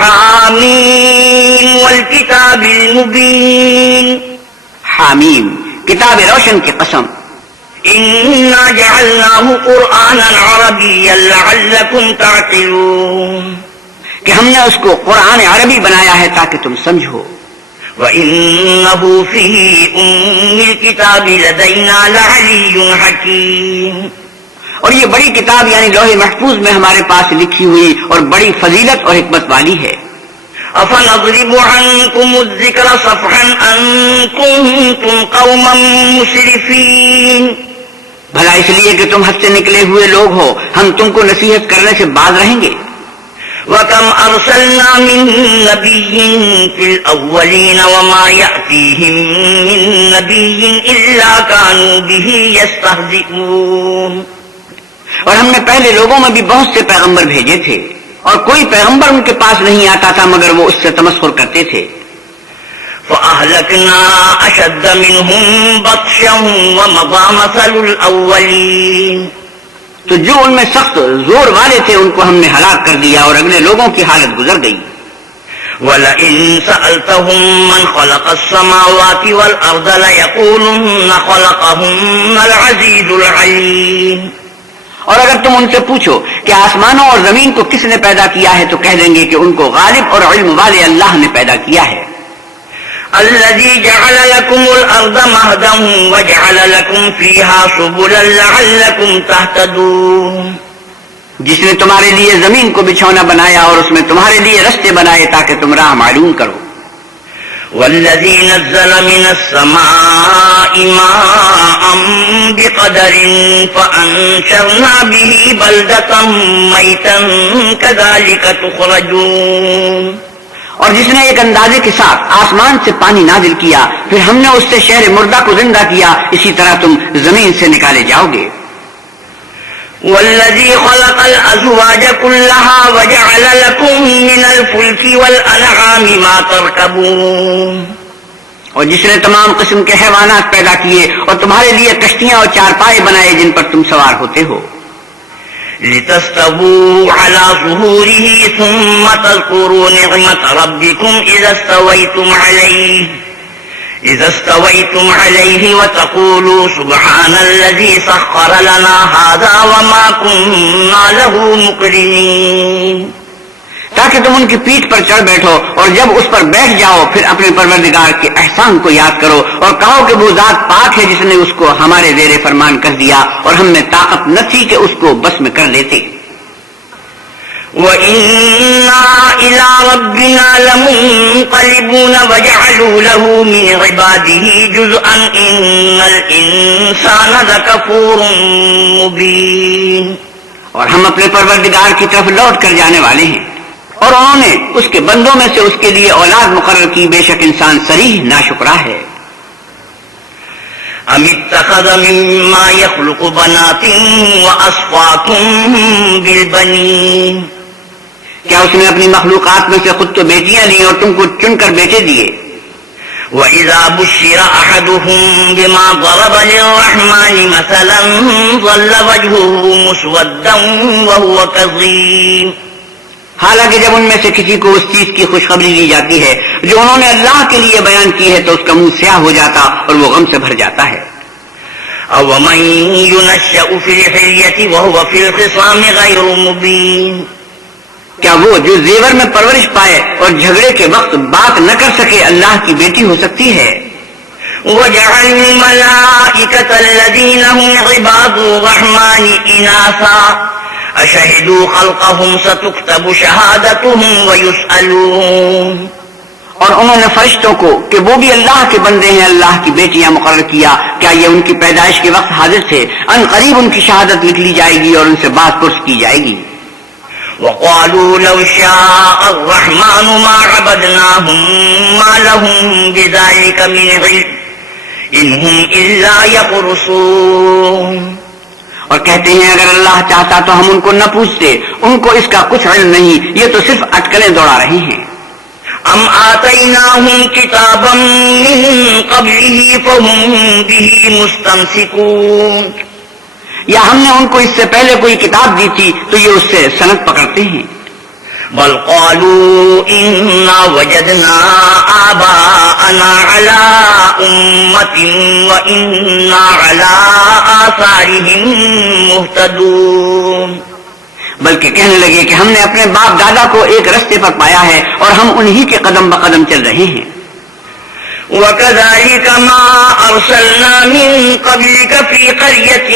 حامیم والکتاب المبین، حامیم کتاب روشن کی قسم۔ انا جعلناه قرآنا عربیا لعلکم تعقلون، کہ ہم نے اس کو قرآن عربی بنایا ہے تاکہ تم سمجھو۔ وَإِنَّهُ فِي أُمِّ الْكِتَابِ لَدَيْنَا لَعَلِيٌّ حَكِيمٌ، اور یہ بڑی کتاب یعنی لوح محفوظ میں ہمارے پاس لکھی ہوئی اور بڑی فضیلت اور حکمت والی ہے۔ أَفَنَضْرِبُ عَنْكُمُ الذِّكْرَ صَفْحًا أَن كُنتُمْ قَوْمًا مُسْرِفِينَ، بھلا اس لیے کہ تم حد سے نکلے ہوئے لوگ ہو ہم تم کو نصیحت کرنے سے باز رہیں گے۔ وَكَمْ أَرْسَلْنَا مِن نَّبِيٍّ فِي الْأَوَّلِينَ وَمَا يَأْتِيهِم مِّن نَّبِيٍّ إِلَّا كَانُوا بِهِ يَسْتَهْزِئُونَ، اور ہم نے پہلے لوگوں میں بھی بہت سے پیغمبر بھیجے تھے اور کوئی پیغمبر ان کے پاس نہیں آتا تھا مگر وہ اس سے تمسخر کرتے تھے۔ فَأَهْلَكْنَا أَشَدَّ مِنْهُمْ بَطْشًا وَمَضَىٰ مَثَلُ الْأَوَّلِينَ، تو جو ان میں سخت زور والے تھے ان کو ہم نے ہلاک کر دیا اور اگلے لوگوں کی حالت گزر گئی۔ وَلَئِن سَأَلْتَهُم مَّنْ خَلَقَ السَّمَاوَاتِ وَالْأَرْضَ لَيَقُولُنَّ خَلَقَهُنَّ الْعَزِيزُ الْعَلِيمُ، اور اگر تم ان سے پوچھو کہ آسمانوں اور زمین کو کس نے پیدا کیا ہے تو کہہ دیں گے کہ ان کو غالب اور علم والے اللہ نے پیدا کیا ہے۔ الذي جعل لكم الأرض مهدا وجعل لكم فيها سبلا لعلكم تهتدون، جس نے تمہارے لیے زمین کو بچھونا بنایا اور اس میں تمہارے لیے رستے بنائے تاکہ تم راہ معلوم کرو۔ والذي نزل من السماء ماء بقدر فأنشرنا به بلدة ميتا كذلك تخرجون، اور جس نے ایک اندازے کے ساتھ آسمان سے پانی نازل کیا پھر ہم نے اس سے شہر مردہ کو زندہ کیا، اسی طرح تم زمین سے نکالے جاؤ گے۔ والذي خلق الأزواج كلها وجعل لكم من الفلك والأنعام ما تركبون، اور جس نے تمام قسم کے حیوانات پیدا کیے اور تمہارے لیے کشتیاں اور چارپائے بنائے جن پر تم سوار ہوتے ہو۔ لتستووا على ظهوره ثم تذكروا نعمة ربكم إذا استويتم عليه إذا استويتم عليه وتقولوا سبحان الذي سخر لنا هذا وما كنا له مقرنين، تاکہ تم ان کی پیٹھ پر چڑھ بیٹھو اور جب اس پر بیٹھ جاؤ پھر اپنے پروردگار کے احسان کو یاد کرو اور کہو کہ وہ ذات پاک ہے جس نے اس کو ہمارے زیر فرمان کر دیا اور ہم میں طاقت نہ تھی کہ اس کو بس میں کر لیتے۔ وَإِنَّا إِلَىٰ رَبِّنَا لَمُنقَلِبُونَ وَجَعَلُوا لَهُ مِنْ عِبَادِهِ جُزْءًا إِنَّ الْإِنسَانَ لَكَفُورٌ مُبِينٌ، اور ہم اپنے پروردگار کی طرف لوٹ کر جانے والے ہیں، اور انہوں نے اس کے بندوں میں سے اس کے لیے اولاد مقرر کی، بے شک انسان صریح ناشکرا ہے۔ أَمِ اتَّخَذَ مِمَّا يَخْلُقُ بَنَاتٍ وَأَصْفَاكُم بِالْبَنِينَ، کیا اس نے اپنی مخلوقات میں سے خود تو بیٹیاں لی اور تم کو چن کر بیٹے دیے؟ وَإِذَا بُشِّرَ أَحَدُهُم بِمَا ضَرَبَ لِلرَّحْمَنِ مَثَلًا ظَلَّ وَجْهُهُ مُسْوَدًّا وَهُوَ كَظِيمٌ، حالانکہ جب ان میں سے کسی کو اس چیز کی خوشخبری دی جاتی ہے جو انہوں نے اللہ کے لیے بیان کی ہے تو اس کا منہ سیاہ ہو جاتا اور وہ غم سے بھر جاتا ہے۔ أَوَمَن يُنَشَّأُ فِي الْحِلْيَةِ وَهُوَ فِي الْخِصَامِ غَيْرُ مُبِينٍ، کیا وہ جو زیور میں پرورش پائے اور جھگڑے کے وقت بات نہ کر سکے اللہ کی بیٹی ہو سکتی ہے؟ وَجَعَلُوا الْمَلَائِكَةَ الَّذِينَ هُمْ عِبَادُ الرَّحْمَنِ إِنَاثًا أَشَهِدُوا خَلْقَهُمْ سَتُكْتَبُ شَهَادَتُهُمْ وَيُسْأَلُونَ، اور انہوں نے فرشتوں کو کہ وہ بھی اللہ کے بندے ہیں اللہ کی بیٹیاں مقرر کیا، کیا یہ ان کی پیدائش کے وقت حاضر تھے؟ ان قریب ان کی شہادت لکھ لی جائے گی اور ان سے بات پرس کی جائے گی۔ وَقَالُوا لَوْ شَاءَ الرَّحْمَنُ مَا عَبَدْنَاهُمْ مَا لَهُمْ بِذَلِكَ مِنْ عِلْمٍ إِنْ هُمْ إِلَّا يَخْرُصُونَ، اور کہتے ہیں اگر اللہ چاہتا تو ہم ان کو نہ پوچھتے، ان کو اس کا کچھ علم نہیں، یہ تو صرف اٹکلیں دوڑا رہے ہیں۔ أَمْ آتَيْنَاهُمْ كِتَابًا مِّن قَبْلِهِ فَهُمْ بِهِ مُسْتَمْسِكُونَ، یا ہم نے ان کو اس سے پہلے کوئی کتاب دی تھی تو یہ اس سے سند پکڑتے ہیں۔ بل قالوا إنا وجدنا آباءنا على أمة وإنا على آثارهم مهتدون، بلکہ کہنے لگے کہ ہم نے اپنے باپ دادا کو ایک رستے پر پایا ہے اور ہم انہی کے قدم بقدم چل رہے ہیں۔ وَكَذَلِكَ مَا أَرْسَلْنَا مِن قَبْلِكَ فِي قَرْيَةٍ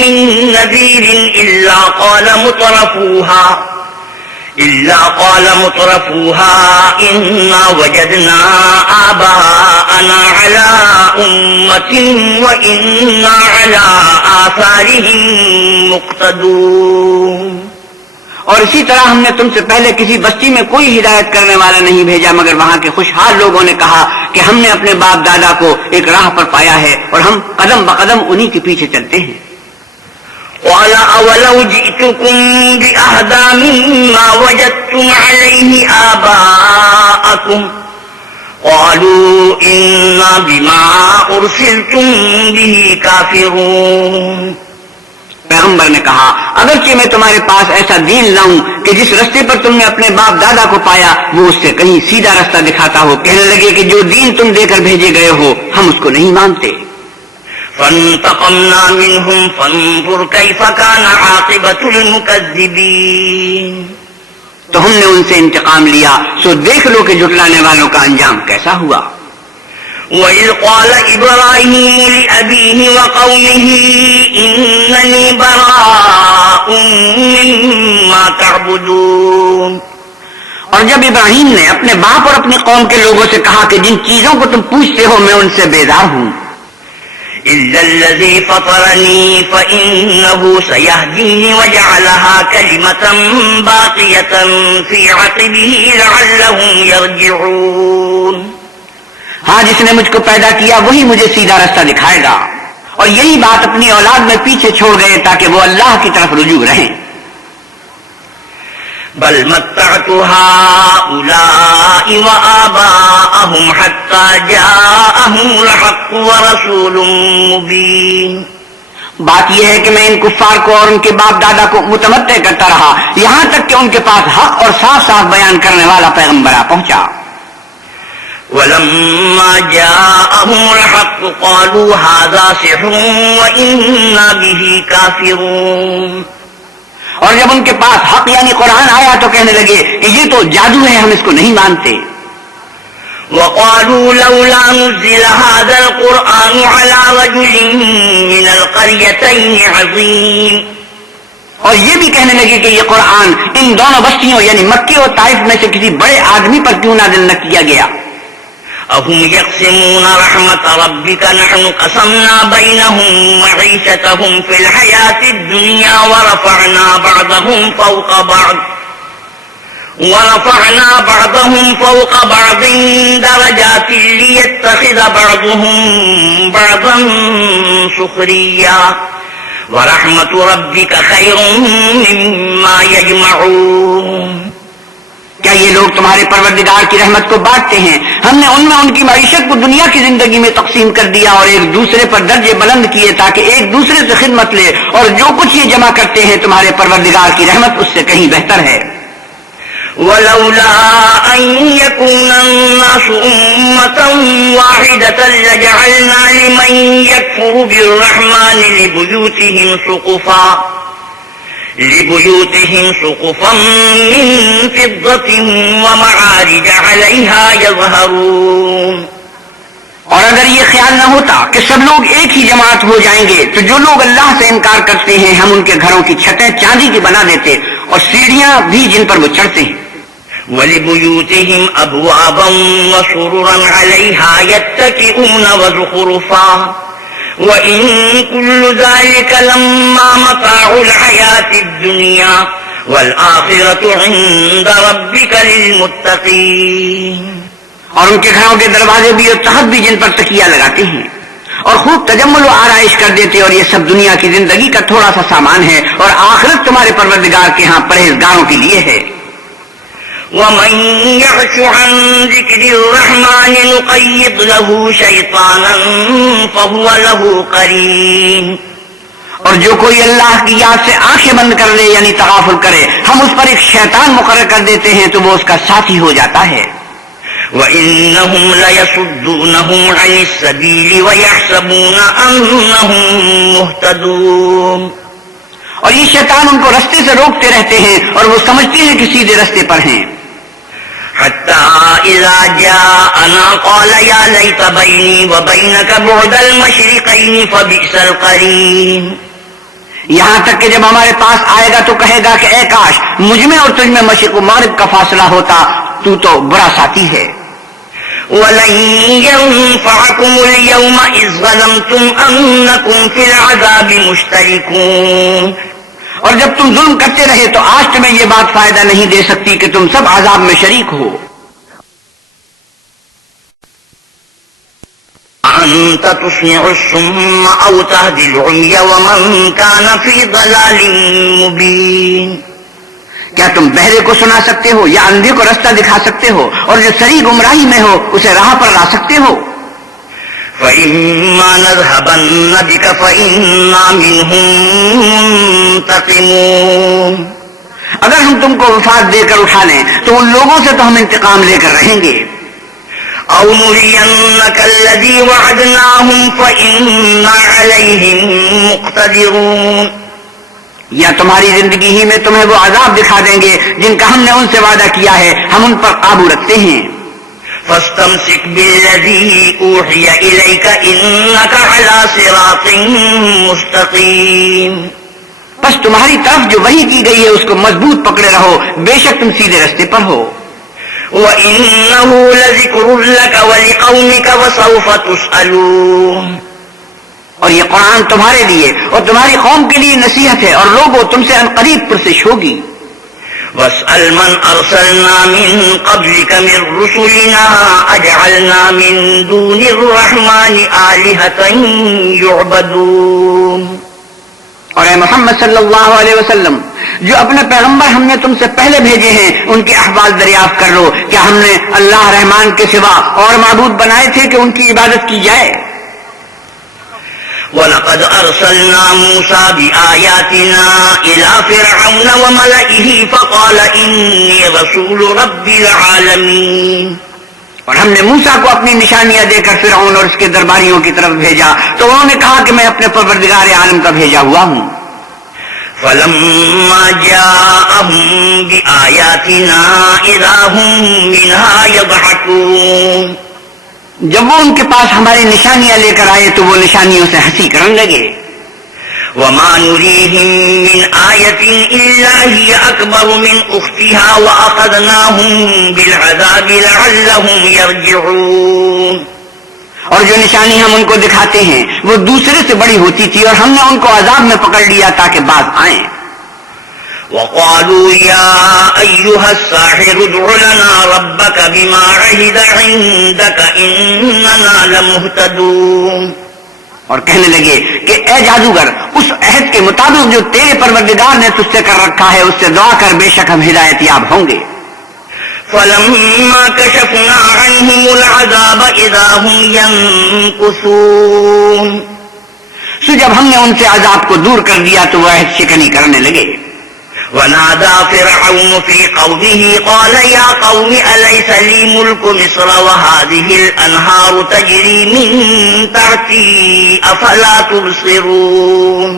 مِّن نَّذِيرٍ إِلَّا قَالَ مُتْرَفُوهَا إِنَّا وَجَدْنَا آبَاءَنَا عَلَىٰ أُمَّةٍ وَإِنَّا عَلَىٰ آثَارِهِم مُّقْتَدُونَ، اور اسی طرح ہم نے تم سے پہلے کسی بستی میں کوئی ہدایت کرنے والا نہیں بھیجا مگر وہاں کے خوشحال لوگوں نے کہا کہ ہم نے اپنے باپ دادا کو ایک راہ پر پایا ہے اور ہم قدم بقدم انہی کے پیچھے چلتے ہیں۔ قَالَ أَوَلَوْ جِئْتُكُم بِأَهْدَىٰ مِمَّا وَجَدتُّمْ عَلَيْهِ آبَاءَكُمْ قَالُوا إِنَّا بِمَا أُرْسِلْتُم بِهِ كَافِرُونَ، پیغمبر نے کہا اگرچہ میں تمہارے پاس ایسا دین لاؤں کہ جس رستے پر تم نے اپنے باپ دادا کو پایا وہ اس سے کہیں سیدھا رستہ دکھاتا ہو، کہنے لگے کہ جو دین تم دے کر بھیجے گئے ہو ہم اس کو نہیں مانتے۔ فَانْتَقَمْنَا مِنْهُمْ فَانظُرْ كَيْفَ كَانَ عَاقِبَةُ الْمُكَذِّبِينَ، تو ہم نے ان سے انتقام لیا سو دیکھ لو کہ جھٹلانے والوں کا انجام کیسا ہوا۔ وَإِذْ قَالَ إِبْرَاهِيمُ لِأَبِيهِ وَقَوْمِهِ إِنَّنِي بَرَاءٌ مِّمَّا تَعْبُدُونَ، اور جب ابراہیم نے اپنے باپ اور اپنی قوم کے لوگوں سے کہا کہ جن چیزوں کو تم پوچھتے ہو میں ان سے بیزار ہوں، إِلَّا الَّذِي فَطَرَنِي فَإِنَّهُ سَيَهْدِينِ وَجَعَلَهَا كَلِمَةً بَاقِيَةً فِي عَقِبِهِ لَعَلَّهُمْ يَرْجِعُونَ، ہاں جس نے مجھ کو پیدا کیا وہی مجھے سیدھا رستہ دکھائے گا، اور یہی بات اپنی اولاد میں پیچھے چھوڑ گئے تاکہ وہ اللہ کی طرف رجوع رہیں۔ بل متعت هؤلاء وآباءهم حتى جاءهم الحق ورسول مبين، بات یہ ہے کہ میں ان کفار کو اور ان کے باپ دادا کو متمتع کرتا رہا یہاں تک کہ ان کے پاس حق اور صاف صاف بیان کرنے والا پیغمبر آ پہنچا۔ ولما جاءهم الحق قالوا هذا سحر وإنا به كافرون. اور جب ان کے پاس حق یعنی قرآن آیا تو کہنے لگے کہ یہ تو جادو ہے، ہم اس کو نہیں مانتے. وقالوا لولا نزل هذا القرآن على رجل من القريتين عظيم. اور یہ بھی کہنے لگے کہ یہ قرآن ان دونوں بستیوں یعنی مکے اور طائف میں سے کسی بڑے آدمی پر کیوں نازل نہ کیا گیا. أهم يقسمون رحمة ربك نحن قسمنا بينهم معيشتهم في الحياة الدنيا ورفعنا بعضهم فوق بعض درجات ليتخذ بعضهم بعضا سخريا ورحمة ربك خير مما يجمعون. کیا یہ لوگ تمہارے پروردگار کی رحمت کو بانٹتے ہیں؟ ہم نے ان میں ان کی معیشت کو دنیا کی زندگی میں تقسیم کر دیا اور ایک دوسرے پر درجے بلند کیے تاکہ ایک دوسرے سے خدمت لے، اور جو کچھ یہ جمع کرتے ہیں تمہارے پروردگار کی رحمت اس سے کہیں بہتر ہے. ولولا أن يكون الناس أمة واحدة لجعلنا لمن يكفر بالرحمن لبيوتهم سقفا من فضة ومعارج عليها يظهرون. اور اگر یہ خیال نہ ہوتا کہ سب لوگ ایک ہی جماعت ہو جائیں گے تو جو لوگ اللہ سے انکار کرتے ہیں ہم ان کے گھروں کی چھتیں چاندی کی بنا دیتے اور سیڑھیاں بھی جن پر وہ چڑھتے ہیں. وَلِبُيُوتِهِمْ أَبْوَابًا وَسُرُرًا عَلَيْهَا يَتَّكِئُونَ وَزُخْرُفًا وَإِن كُلُّ ذَلِكَ لَمَّا مَتَاعُ الْحَيَاةِ الدُّنْيَا وَالْآخِرَةُ عِندَ رَبِّكَ لِلْمُتَّقِينَ. اور ان کے گھروں کے دروازے بھی اور تخت بھی جن پر تکیہ لگاتے ہیں اور خوب تجمل و آرائش کر دیتے، اور یہ سب دنیا کی زندگی کا تھوڑا سا سامان ہے، اور آخرت تمہارے پروردگار کے ہاں پرہیزگاروں کے لیے ہے. وَمَن يَعْشُ عَن ذِكْرِ الرَّحْمَنِ نُقَيِّضْ لَهُ شَيْطَانًا فَهُوَ لَهُ قَرِينٌ. اور جو کوئی اللہ کی یاد سے آنکھیں بند کر لے یعنی تغافل کرے ہم اس پر ایک شیطان مقرر کر دیتے ہیں تو وہ اس کا ساتھی ہو جاتا ہے. وَإِنَّهُمْ لَيَصُدُّونَهُمْ عَنِ السَّبِيلِ وَيَحْسَبُونَ أَنَّهُمْ مُهْتَدُونَ. اور یہ شیطان ان کو رستے سے روکتے رہتے ہیں اور وہ سمجھتے ہیں کہ سیدھے رستے پر ہیں. حَتَّى إِذَا جَاءَنَا قَالَ يَا لَيْتَ بَيْنِي وَبَيْنَكَ بُعْدَ الْمَشْرِقَيْنِ فَبِئْسَ الْقَرِينُ. یہاں تک کہ جب ہمارے پاس آئے گا تو کہے گا کہ اے کاش مجھ میں اور تجھ میں مشرق و مغرب کا فاصلہ ہوتا، تو بڑا ساتھی ہے. وَلَن يَنفَعَكُمُ الْيَوْمَ إِذْ ظَلَمْتُمْ أَنَّكُمْ فِي الْعَذَابِ مُشْتَرِكُونَ. اور جب تم ظلم کرتے رہے تو آج تمہیں یہ بات فائدہ نہیں دے سکتی کہ تم سب عذاب میں شریک ہو. أَنْتَ تُسْمِعُ الصُّمَّ أَوْ تَهْدِي الْعُمْيَ وَمَنْ كَانَ فِي ضَلَالٍ مُبِينٍ. کیا تم بہرے کو سنا سکتے ہو یا اندھے کو رستہ دکھا سکتے ہو، اور جو سری گمراہی میں ہو اسے راہ پر لا سکتے ہو؟ فَإِمَّا نَذْهَبَنَّ بِكَ فَإِنَّا مِنْهُمْ مُنْتَقِمُونَ. اگر ہم تم کو وفات دے کر اٹھا لیں تو ان لوگوں سے تو ہم انتقام لے کر رہیں گے. أَوْ نُرِيَنَّكَ الَّذِي وَعَدْنَاهُمْ فَإِنَّا عَلَيْهِمْ مُقْتَدِرُونَ. یا تمہاری زندگی ہی میں تمہیں وہ عذاب دکھا دیں گے جن کا ہم نے ان سے وعدہ کیا ہے، ہم ان پر قابو رکھتے ہیں. فَاسْتَمْسِكْ بِالَّذِي أُوحِيَ إِلَيْكَ إِنَّكَ عَلَى صِرَاطٍ مُسْتَقِيمٍ. بس تمہاری طرف جو وحی کی گئی ہے اس کو مضبوط پکڑے رہو، بے شک تم سیدھے رستے پر ہو. وَإِنَّهُ لَذِكْرٌ لَكَ وَلِقَوْمِكَ وَسَوْفَ تُسْأَلُونَ. اور یہ قرآن تمہارے لیے اور تمہاری قوم کے لیے نصیحت ہے، اور لوگوں تم سے عنقریب پرسش ہوگی. وَاسْأَلْ مَنْ أَرْسَلْنَا مِنْ قَبْلِكَ مِنْ رُسُلِنَا أَجْعَلْنَا مِنْ دُونِ الرَّحْمَنِ آلِهَةً يُعْبَدُونَ. اور اے محمد صلی اللہ علیہ وسلم، جو اپنے پیغمبر ہم نے تم سے پہلے بھیجے ہیں ان کے احوال دریافت کر لو. کیا ہم نے اللہ رحمان کے سوا اور معبود بنائے تھے کہ ان کی عبادت کی جائے؟ وَلَقَدْ أَرْسَلْنَا مُوسَى بِآيَاتِنَا إِلَى فِرْعَوْنَ وَمَلَئِهِ فَقَالَ إِنِّي رَسُولُ رَبِّ الْعَالَمِينَ. اور ہم نے موسیٰ کو اپنی نشانیاں دے کر فرعون اور اس کے درباریوں کی طرف بھیجا تو انہوں نے کہا کہ میں اپنے پروردگار عالم کا بھیجا ہوا ہوں. فلما جاءهم بآياتنا إذا هم منها يضحكون. جب وہ ان کے پاس ہماری نشانیاں لے کر آئے تو وہ نشانیوں سے ہنسی کرنے لگے. وما نريهم من آية إلا هي أكبر من أختها وأخذناهم بالعذاب لعلهم يرجعون. اور جو نشانی ہم ان کو دکھاتے ہیں وہ دوسرے سے بڑی ہوتی تھی اور ہم نے ان کو عذاب میں پکڑ لیا تاکہ باز آئیں. وقالوا يا أيها الساحر ادع لنا ربك بما عهد عندك إننا لمهتدون. اور کہنے لگے کہ اے جادوگر اس عہد کے مطابق جو تیرے پروردگار نے تجھ سے کر رکھا ہے اس سے دعا کر بے شک ہم ہدایت یاب ہوں گے. فلما كشفنا عنهم العذاب إذا هم ينكثون. سو جب ہم نے ان سے عذاب کو دور کر دیا تو وہ عہد شکنی کرنے لگے. ونادى فرعون في قومه قال يا قوم أليس لي ملك مصر وهذه الأنهار تجري من تحتي أفلا تبصرون.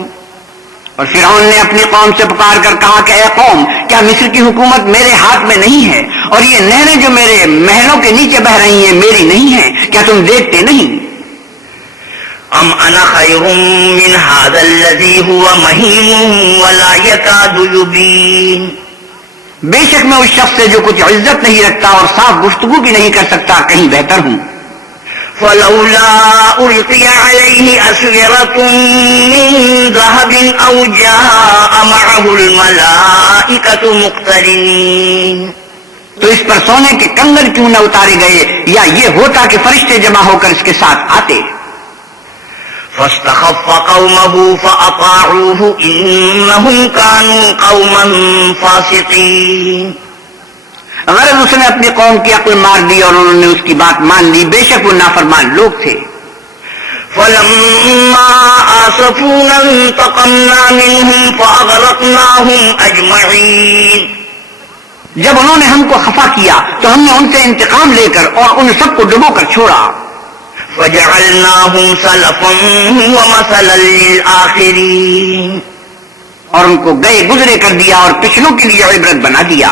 اور فرعون نے اپنی قوم سے پکار کر کہا کہ اے قوم کیا مصر کی حکومت میرے ہاتھ میں نہیں ہے اور یہ نہریں جو میرے محلوں کے نیچے بہ رہی ہیں میری نہیں ہیں؟ کیا تم دیکھتے نہیں؟ ام انا خیر من هذا الذي هو مهين ولا يكاد يبين. بے شک میں اس شخص سے جو کچھ عزت نہیں رکھتا اور صاف گفتگو بھی نہیں کر سکتا کہیں بہتر ہوں. فلولا ألقي عليه أسورة من ذهب أو جاء معه الملائكة مقترنين. تو اس پر سونے کے کنگن کیوں نہ اتارے گئے یا یہ ہوتا کہ فرشتے جمع ہو کر اس کے ساتھ آتے. فاستخف قومه فأطاعوه إنهم كانوا قوما فاسقين. غرض اس نے اپنی قوم کی عقل مار دی اور انہوں نے اس کی بات مان لی، بے شک وہ نافرمان لوگ تھے. فلما آسفونا انتقمنا منهم فأغرقناهم أجمعين. جب انہوں نے ہم کو خفا کیا تو ہم نے ان سے انتقام لے کر اور ان سب کو ڈبو کر چھوڑا. فجعلناهم سلفا ومثلا للآخرين. اور ان کو گئے گزرے کر دیا اور پچھلوں کے لیے عبرت بنا دیا.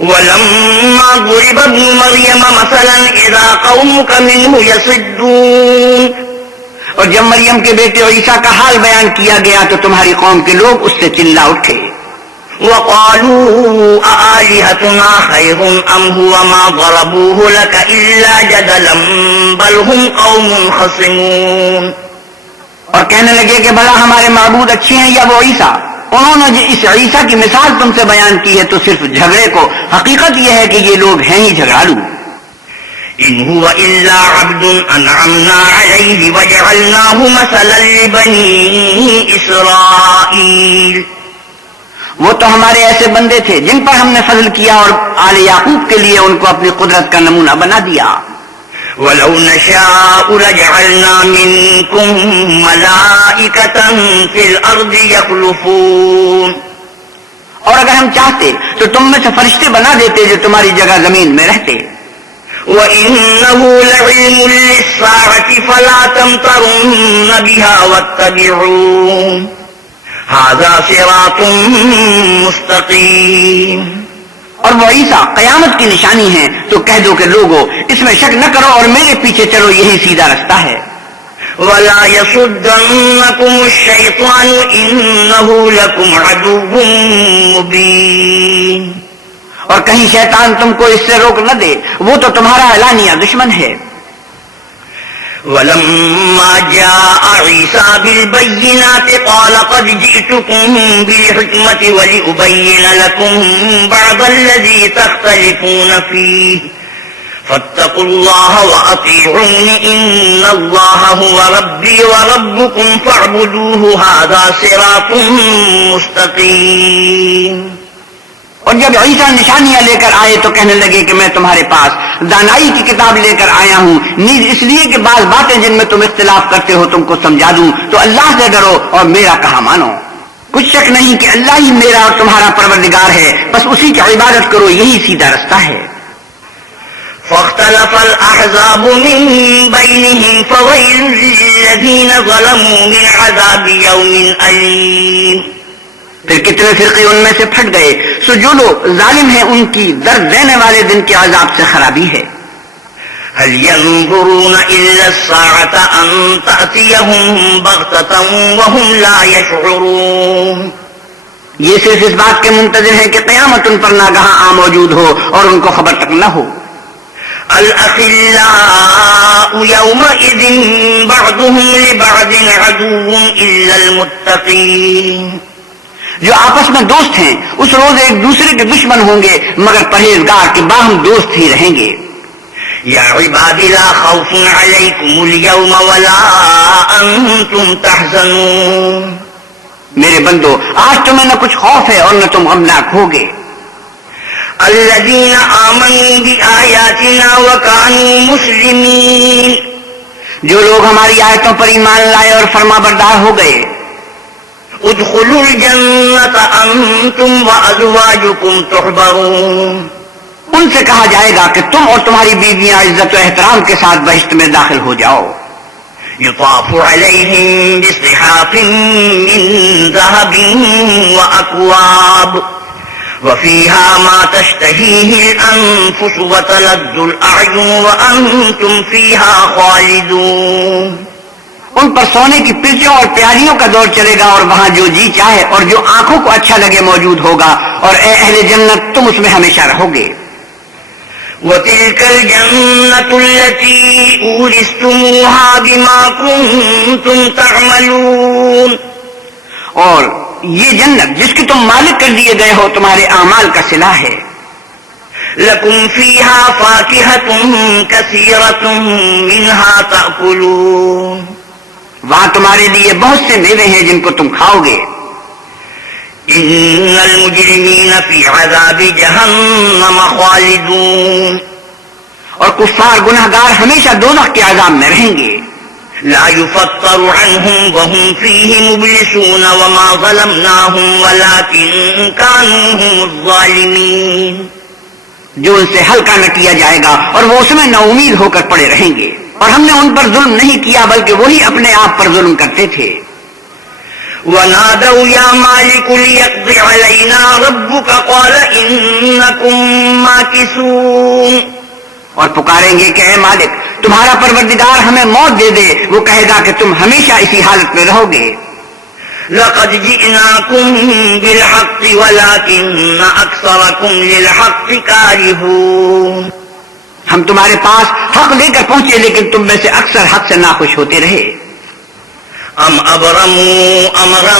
ولما ضرب ابن مريم مثلا إذا قومك منه يصدون. اور جب مریم کے بیٹے عیسیٰ کا حال بیان کیا گیا تو تمہاری قوم کے لوگ اس سے چلا اٹھے. وقالوا أآلهتنا خير أم هو ما ضربوه لك إلا جدلا بل هم قوم خصمون. اور کہنے لگے کہ بھلا ہمارے معبود اچھے ہیں یا وہ عیسیٰ؟ انہوں نے جو اس عیسیٰ کی مثال تم سے بیان کی ہے تو صرف جھگڑے کو، حقیقت یہ ہے کہ یہ لوگ ہیں ہی جھگڑالو. إن هو إلا عبد أنعمنا عليه وجعلناه مثلا لبني إسرائيل. وہ تو ہمارے ایسے بندے تھے جن پر ہم نے فضل کیا اور آل یعقوب کے لیے ان کو اپنی قدرت کا نمونہ بنا دیا. وَلَوْ نَشَاءُ لَجَعَلْنَا مِنْكُمْ مَلَائِكَةً فِي الْأَرْضِ يَخْلُفُونَ. اور اگر ہم چاہتے تو تم میں سے فرشتے بنا دیتے جو تمہاری جگہ زمین میں رہتے. وَإِنَّهُ لَعِلْمٌ لِلسَّاعَةِ فَلَا تَمْتَرُنَّ بِهَا وَاتَّبِعُونَ هَذَا صِرَاطٌ مُسْتَقِيمٌ. اور وہ عیسیٰ قیامت کی نشانی ہے تو کہہ دو کہ لوگو اس میں شک نہ کرو اور میرے پیچھے چلو، یہی سیدھا رستہ ہے. وَلَا يَصُدَّنَّكُمُ الشَّيْطَانُ إِنَّهُ لَكُمْ عَدُوٌّ مُبِينٌ. اور کہیں شیطان تم کو اس سے روک نہ دے، وہ تو تمہارا اعلانیہ دشمن ہے. وَلَمَّا جَاءَ عِيسَى بِالْبَيِّنَاتِ قَالَ قَدْ جِئْتُكُم بِالْحِكْمَةِ وَلِأُبَيِّنَ لَكُم بَعْضَ الَّذِي تَخْتَلِفُونَ فِيهِ فَاتَّقُوا اللَّهَ وَأَطِيعُونِ إِنَّ اللَّهَ هُوَ رَبِّي وَرَبُّكُمْ فَاعْبُدُوهُ هَذَا صِرَاطٌ مُسْتَقِيمٌ. اور جب عیسیٰ نشانیاں لے کر آئے تو کہنے لگے کہ میں تمہارے پاس دانائی کی کتاب لے کر آیا ہوں، نیز اس لیے کہ بعض باتیں جن میں تم اختلاف کرتے ہو تم کو سمجھا دوں. تو اللہ سے ڈرو اور میرا کہا مانو. کچھ شک نہیں کہ اللہ ہی میرا اور تمہارا پروردگار ہے، بس اسی کی عبادت کرو، یہی سیدھا رستہ ہے. فاختلف الأحزاب من بينهم فويل للذين ظلموا من عذاب يوم أليم. پھر کتنے فرقے ان میں سے پھٹ گئے، سو جو لوگ ظالم ہیں ان کی درد دینے والے دن کے عذاب سے خرابی ہے. هل ينظرون إلا الساعة أن تأتيهم بغتة وهم لا يشعرون. یہ صرف اس بات کے منتظر ہے کہ قیامت ان پر ناگہاں آ موجود ہو اور ان کو خبر تک نہ ہو. الأخلاء يومئذ بعضهم لبعض عدو إلا المتقين. جو آپس میں دوست ہیں اس روز ایک دوسرے کے دشمن ہوں گے مگر پرہیزگار کے باہم دوست ہی رہیں گے. يا عباد لا خوف عليكم اليوم ولا أنتم تحزنون. میرے بندو آج تمہیں نہ کچھ خوف ہے اور نہ تم غمناک ہوگے. الذين آمنوا بآياتنا وكانوا مسلمين. جو لوگ ہماری آیتوں پر ایمان لائے اور فرما بردار ہو گئے. ادخلوا الجنة أنتم وأزواجكم تحبرون. ان سے کہا جائے گا کہ تم اور تمہاری بیویاں عزت و احترام کے ساتھ بہشت میں داخل ہو جاؤ. يطاف عليهم بصحاف من ذهب وأكواب وفيها ما تشتهيه الأنفس وتلذ الأعين وأنتم فيها خالدون. ان پر سونے کی پرچوں اور پیالیوں کا دور چلے گا اور وہاں جو جی چاہے اور جو آنکھوں کو اچھا لگے موجود ہوگا، اور اے اہل جنت تم اس میں ہمیشہ رہو گے. وَتِلْكَ الْجَنَّةُ الَّتِي أُورِثْتُمُوهَا بِمَا كُنتُمْ تَعْمَلُونَ. اور یہ جنت جس کی تم مالک کر دیے گئے ہو تمہارے اعمال کا صلہ ہے. لَكُمْ فِيهَا فَاكِهَةٌ كَثِيرَةٌ مِّنْهَا تَأْكُلُونَ. وہاں تمہارے لیے بہت سے میوے ہیں جن کو تم کھاؤ گے. إِنَّ الْمُجْرِمِينَ فِي عَذَابِ جَهَنَّمَ خَالِدُونَ. اور کفار گناہگار ہمیشہ دوزخ کے عذاب میں رہیں گے. لا يفتر عنهم وهم فيه مبلسون وما ظلمناهم ولكن كانوا هم الظالمين. جو ان سے ہلکا نہ کیا جائے گا اور وہ اس میں نا امید ہو کر پڑے رہیں گے، اور ہم نے ان پر ظلم نہیں کیا بلکہ وہی اپنے آپ پر ظلم کرتے تھے. ونادوا يا مالك ليقضي علينا ربك قال إنكم ماكثون. اور پکاریں گے کہ اے مالک تمہارا پروردگار ہمیں موت دے دے. وہ کہے گا کہ تم ہمیشہ اسی حالت میں رہو گے. لقد جئناكم بالحق ولكن أكثركم للحق كارهون. ہم تمہارے پاس حق لے کر پہنچے لیکن تم میں سے اکثر حق سے ناخوش ہوتے رہے. ام ابرموا امرا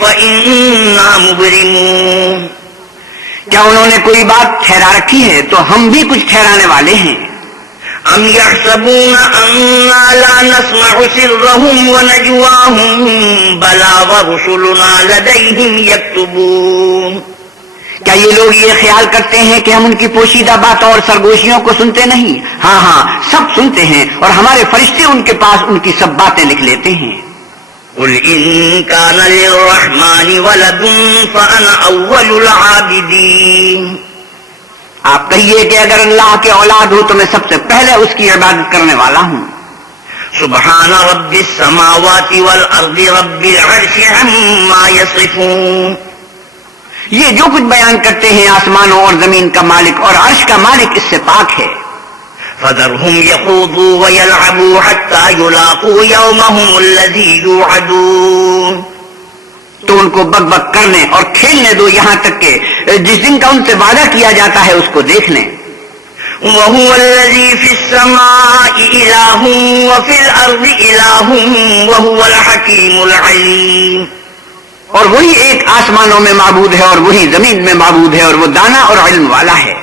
فإنا مبرمون. کیا انہوں نے کوئی بات ٹھہرا رکھی ہے تو ہم بھی کچھ ٹھہرانے والے ہیں. ام يحسبون أننا لا نسمع سرهم ونجواهم بلى ورسلنا لديهم يكتبون. کیا یہ لوگ یہ خیال کرتے ہیں کہ ہم ان کی پوشیدہ باتوں اور سرگوشیوں کو سنتے نہیں؟ ہاں ہاں سب سنتے ہیں اور ہمارے فرشتے ان کے پاس ان کی سب باتیں لکھ لیتے ہیں. قل إن كان للرحمن ولد فأنا أول العابدين. آپ کہیے کہ اگر اللہ کے اولاد ہو تو میں سب سے پہلے اس کی عبادت کرنے والا ہوں. سبحان رب السماوات والأرض رب العرش عما يصفون. یہ جو کچھ بیان کرتے ہیں آسمانوں اور زمین کا مالک اور عرش کا مالک اس سے پاک ہے. فذرهم يخوضوا ويلعبوا حتى يلاقوا يومهم الذي يوعدون. تو ان کو بک بک کرنے اور کھیلنے دو یہاں تک کہ جس دن کا ان سے وعدہ کیا جاتا ہے اس کو دیکھ لیں. وهو الذي في السماء إله وفي الأرض إله وهو الحكيم العليم. اور وہی ایک آسمانوں میں معبود ہے اور وہی زمین میں معبود ہے اور وہ دانا اور علم والا ہے.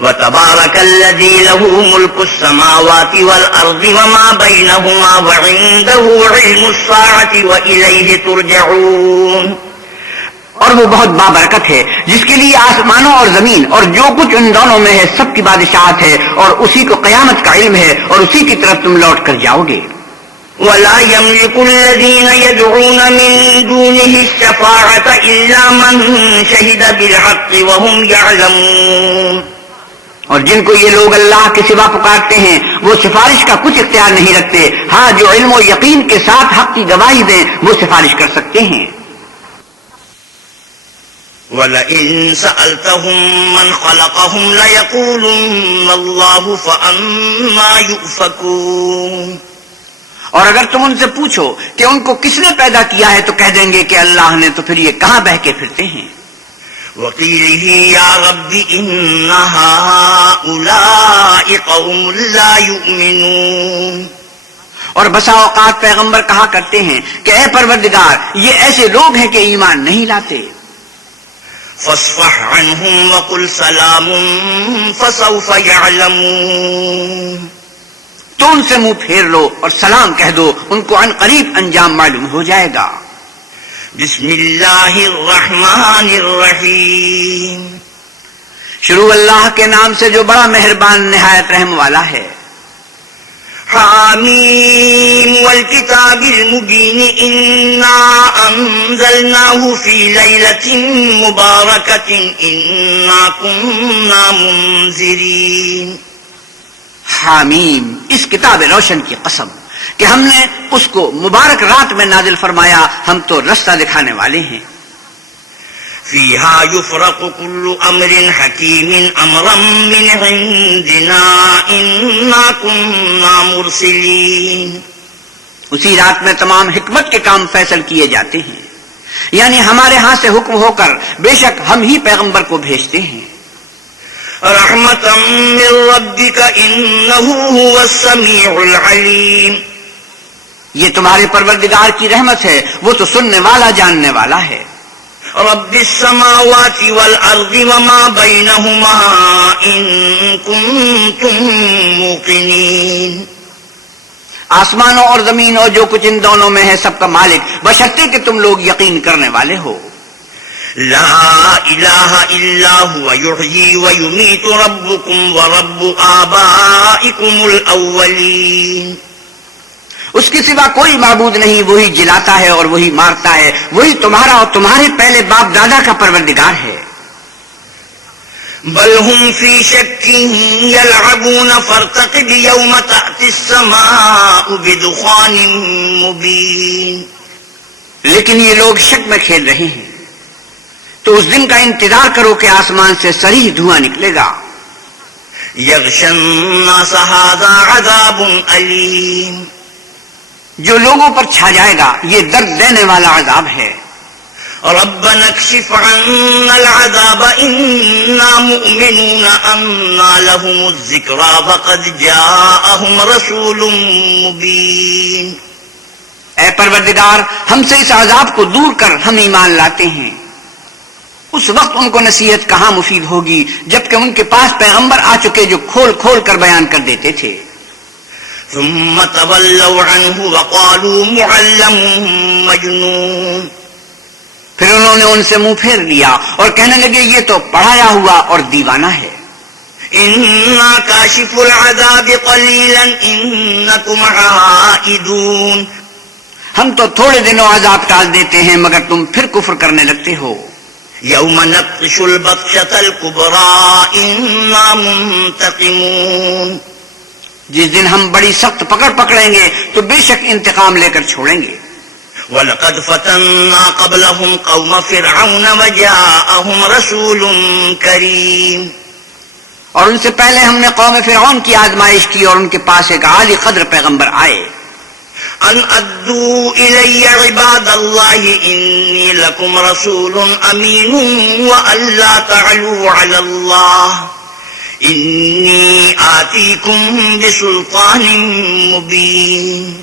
وتبارك الذي له ملك السماوات والأرض وما بينهما وعنده علم الساعة وإليه ترجعون. اور وہ بہت بابرکت ہے جس کے لیے آسمانوں اور زمین اور جو کچھ ان دونوں میں ہے سب کی بادشاہت ہے اور اسی کو قیامت کا علم ہے اور اسی کی طرف تم لوٹ کر جاؤ گے. ولا يملك الذين يدعون من دونه الشفاعة إلا من شهد بالحق وهم يعلمون. اور جن کو یہ لوگ اللہ کے سوا پکارتے ہیں وہ سفارش کا کچھ اختیار نہیں رکھتے، ہاں جو علم و یقین کے ساتھ حق کی گواہی دیں وہ سفارش کر سکتے ہیں۔ وَلَئِن سَأَلْتَهُم مَّنْ خَلَقَهُمْ لَيَقُولُنَّ اللَّهُ فَأَنَّىٰ يُؤْفَكُونَ۔ اور اگر تم ان سے پوچھو کہ ان کو کس نے پیدا کیا ہے تو کہہ دیں گے کہ اللہ نے، تو پھر یہ کہاں بہکے پھرتے ہیں۔ وَقِيلِهِ يَا رَبِّ إِنَّ هَٰؤُلَاءِ قَوْمٌ لَّا يُؤْمِنُونَ۔ اور بسا اوقات پیغمبر کہا کرتے ہیں کہ اے پروردگار یہ ایسے لوگ ہیں کہ ایمان نہیں لاتے۔ فاصفح عنهم وقل سلام فسوف يعلمون۔ تو ان سے منہ پھیر لو اور سلام کہہ دو، ان کو عن قریب انجام معلوم ہو جائے گا۔ بسم اللہ الرحمن الرحیم۔ شروع اللہ کے نام سے جو بڑا مہربان نہایت رحم والا ہے۔ حامیم والکتاب المبین انا انزلناه فی لیلۃ مبارکۃ انا کنا منذرین۔ حامیم، اس کتاب روشن کی قسم کہ ہم نے اس کو مبارک رات میں نازل فرمایا، ہم تو رستہ دکھانے والے ہیں۔ فیہا یفرق کل امر حکیم امرا من عندنا انا کنا مرسلین۔ اسی رات میں تمام حکمت کے کام فیصل کیے جاتے ہیں، یعنی ہمارے ہاں سے حکم ہو کر بے شک ہم ہی پیغمبر کو بھیجتے ہیں۔ رحمتا من ربک انہ هو السمیع العلیم۔ یہ تمہارے پروردگار کی رحمت ہے، وہ تو سننے والا جاننے والا ہے۔ رب السماوات والارض وما بینہما ان کنتم موقنین۔ آسمانوں اور زمین اور جو کچھ ان دونوں میں ہے سب کا مالک، بشرطے کہ تم لوگ یقین کرنے والے ہو۔ لا الہ الا هو یحیی ویمیت ربکم ورب آبائکم الاولین۔ اس کے سوا کوئی معبود نہیں، وہی جلاتا ہے اور وہی مارتا ہے، وہی تمہارا اور تمہارے پہلے باپ دادا کا پروردگار ہے۔ بل ہم فی شک یلعبون فارتقب یوم تأتی السماء بدخان مبین۔ لیکن یہ لوگ شک میں کھیل رہے ہیں، تو اس دن کا انتظار کرو کہ آسمان سے صریح دھواں نکلے گا۔ یغشی الناس ھذا عذاب علیم۔ جو لوگوں پر چھا جائے گا یہ درد دینے والا عذاب ہے۔ ربنا اکشف عنا العذاب انا مؤمنون انا لهم الذکری فقد جاءهم رسول مبین۔ اے پروردگار ہم سے اس عذاب کو دور کر، ہم ایمان لاتے ہیں۔ اس وقت ان کو نصیحت کہاں مفید ہوگی جبکہ ان کے پاس پیغمبر آ چکے جو کھول کھول کر بیان کر دیتے تھے۔ ثم تولوا عنه وقالوا معلم مجنون۔ پھر انہوں نے ان سے منہ پھیر لیا اور کہنے لگے یہ تو پڑھایا ہوا اور دیوانہ ہے۔ انا کاشف العذاب قلیلا انکم عائدون۔ ہم تو تھوڑے دنوں عذاب ٹال دیتے ہیں مگر تم پھر کفر کرنے لگتے ہو۔ یوم نبطش البطشۃ الکبری انا منتقمون۔ جس دن ہم بڑی سخت پکڑ پکڑیں گے تو بے شک انتقام لے کر چھوڑیں گے۔ وَلَقَدْ فَتَنَّا قَبْلَهُمْ قَوْمَ فِرْعَوْنَ وَجَاءَهُمْ رَسُولٌ كَرِيمٌ۔ اور ان سے پہلے ہم نے قوم فرعون کی آزمائش کی اور ان کے پاس ایک عالی قدر پیغمبر آئے۔ ان ادوا الی عباد اللہ انی لکم رسول امین وَأَلَّا تَعْلُوا عَلَى اللَّهِ انی آتیکم بسلطان مبین۔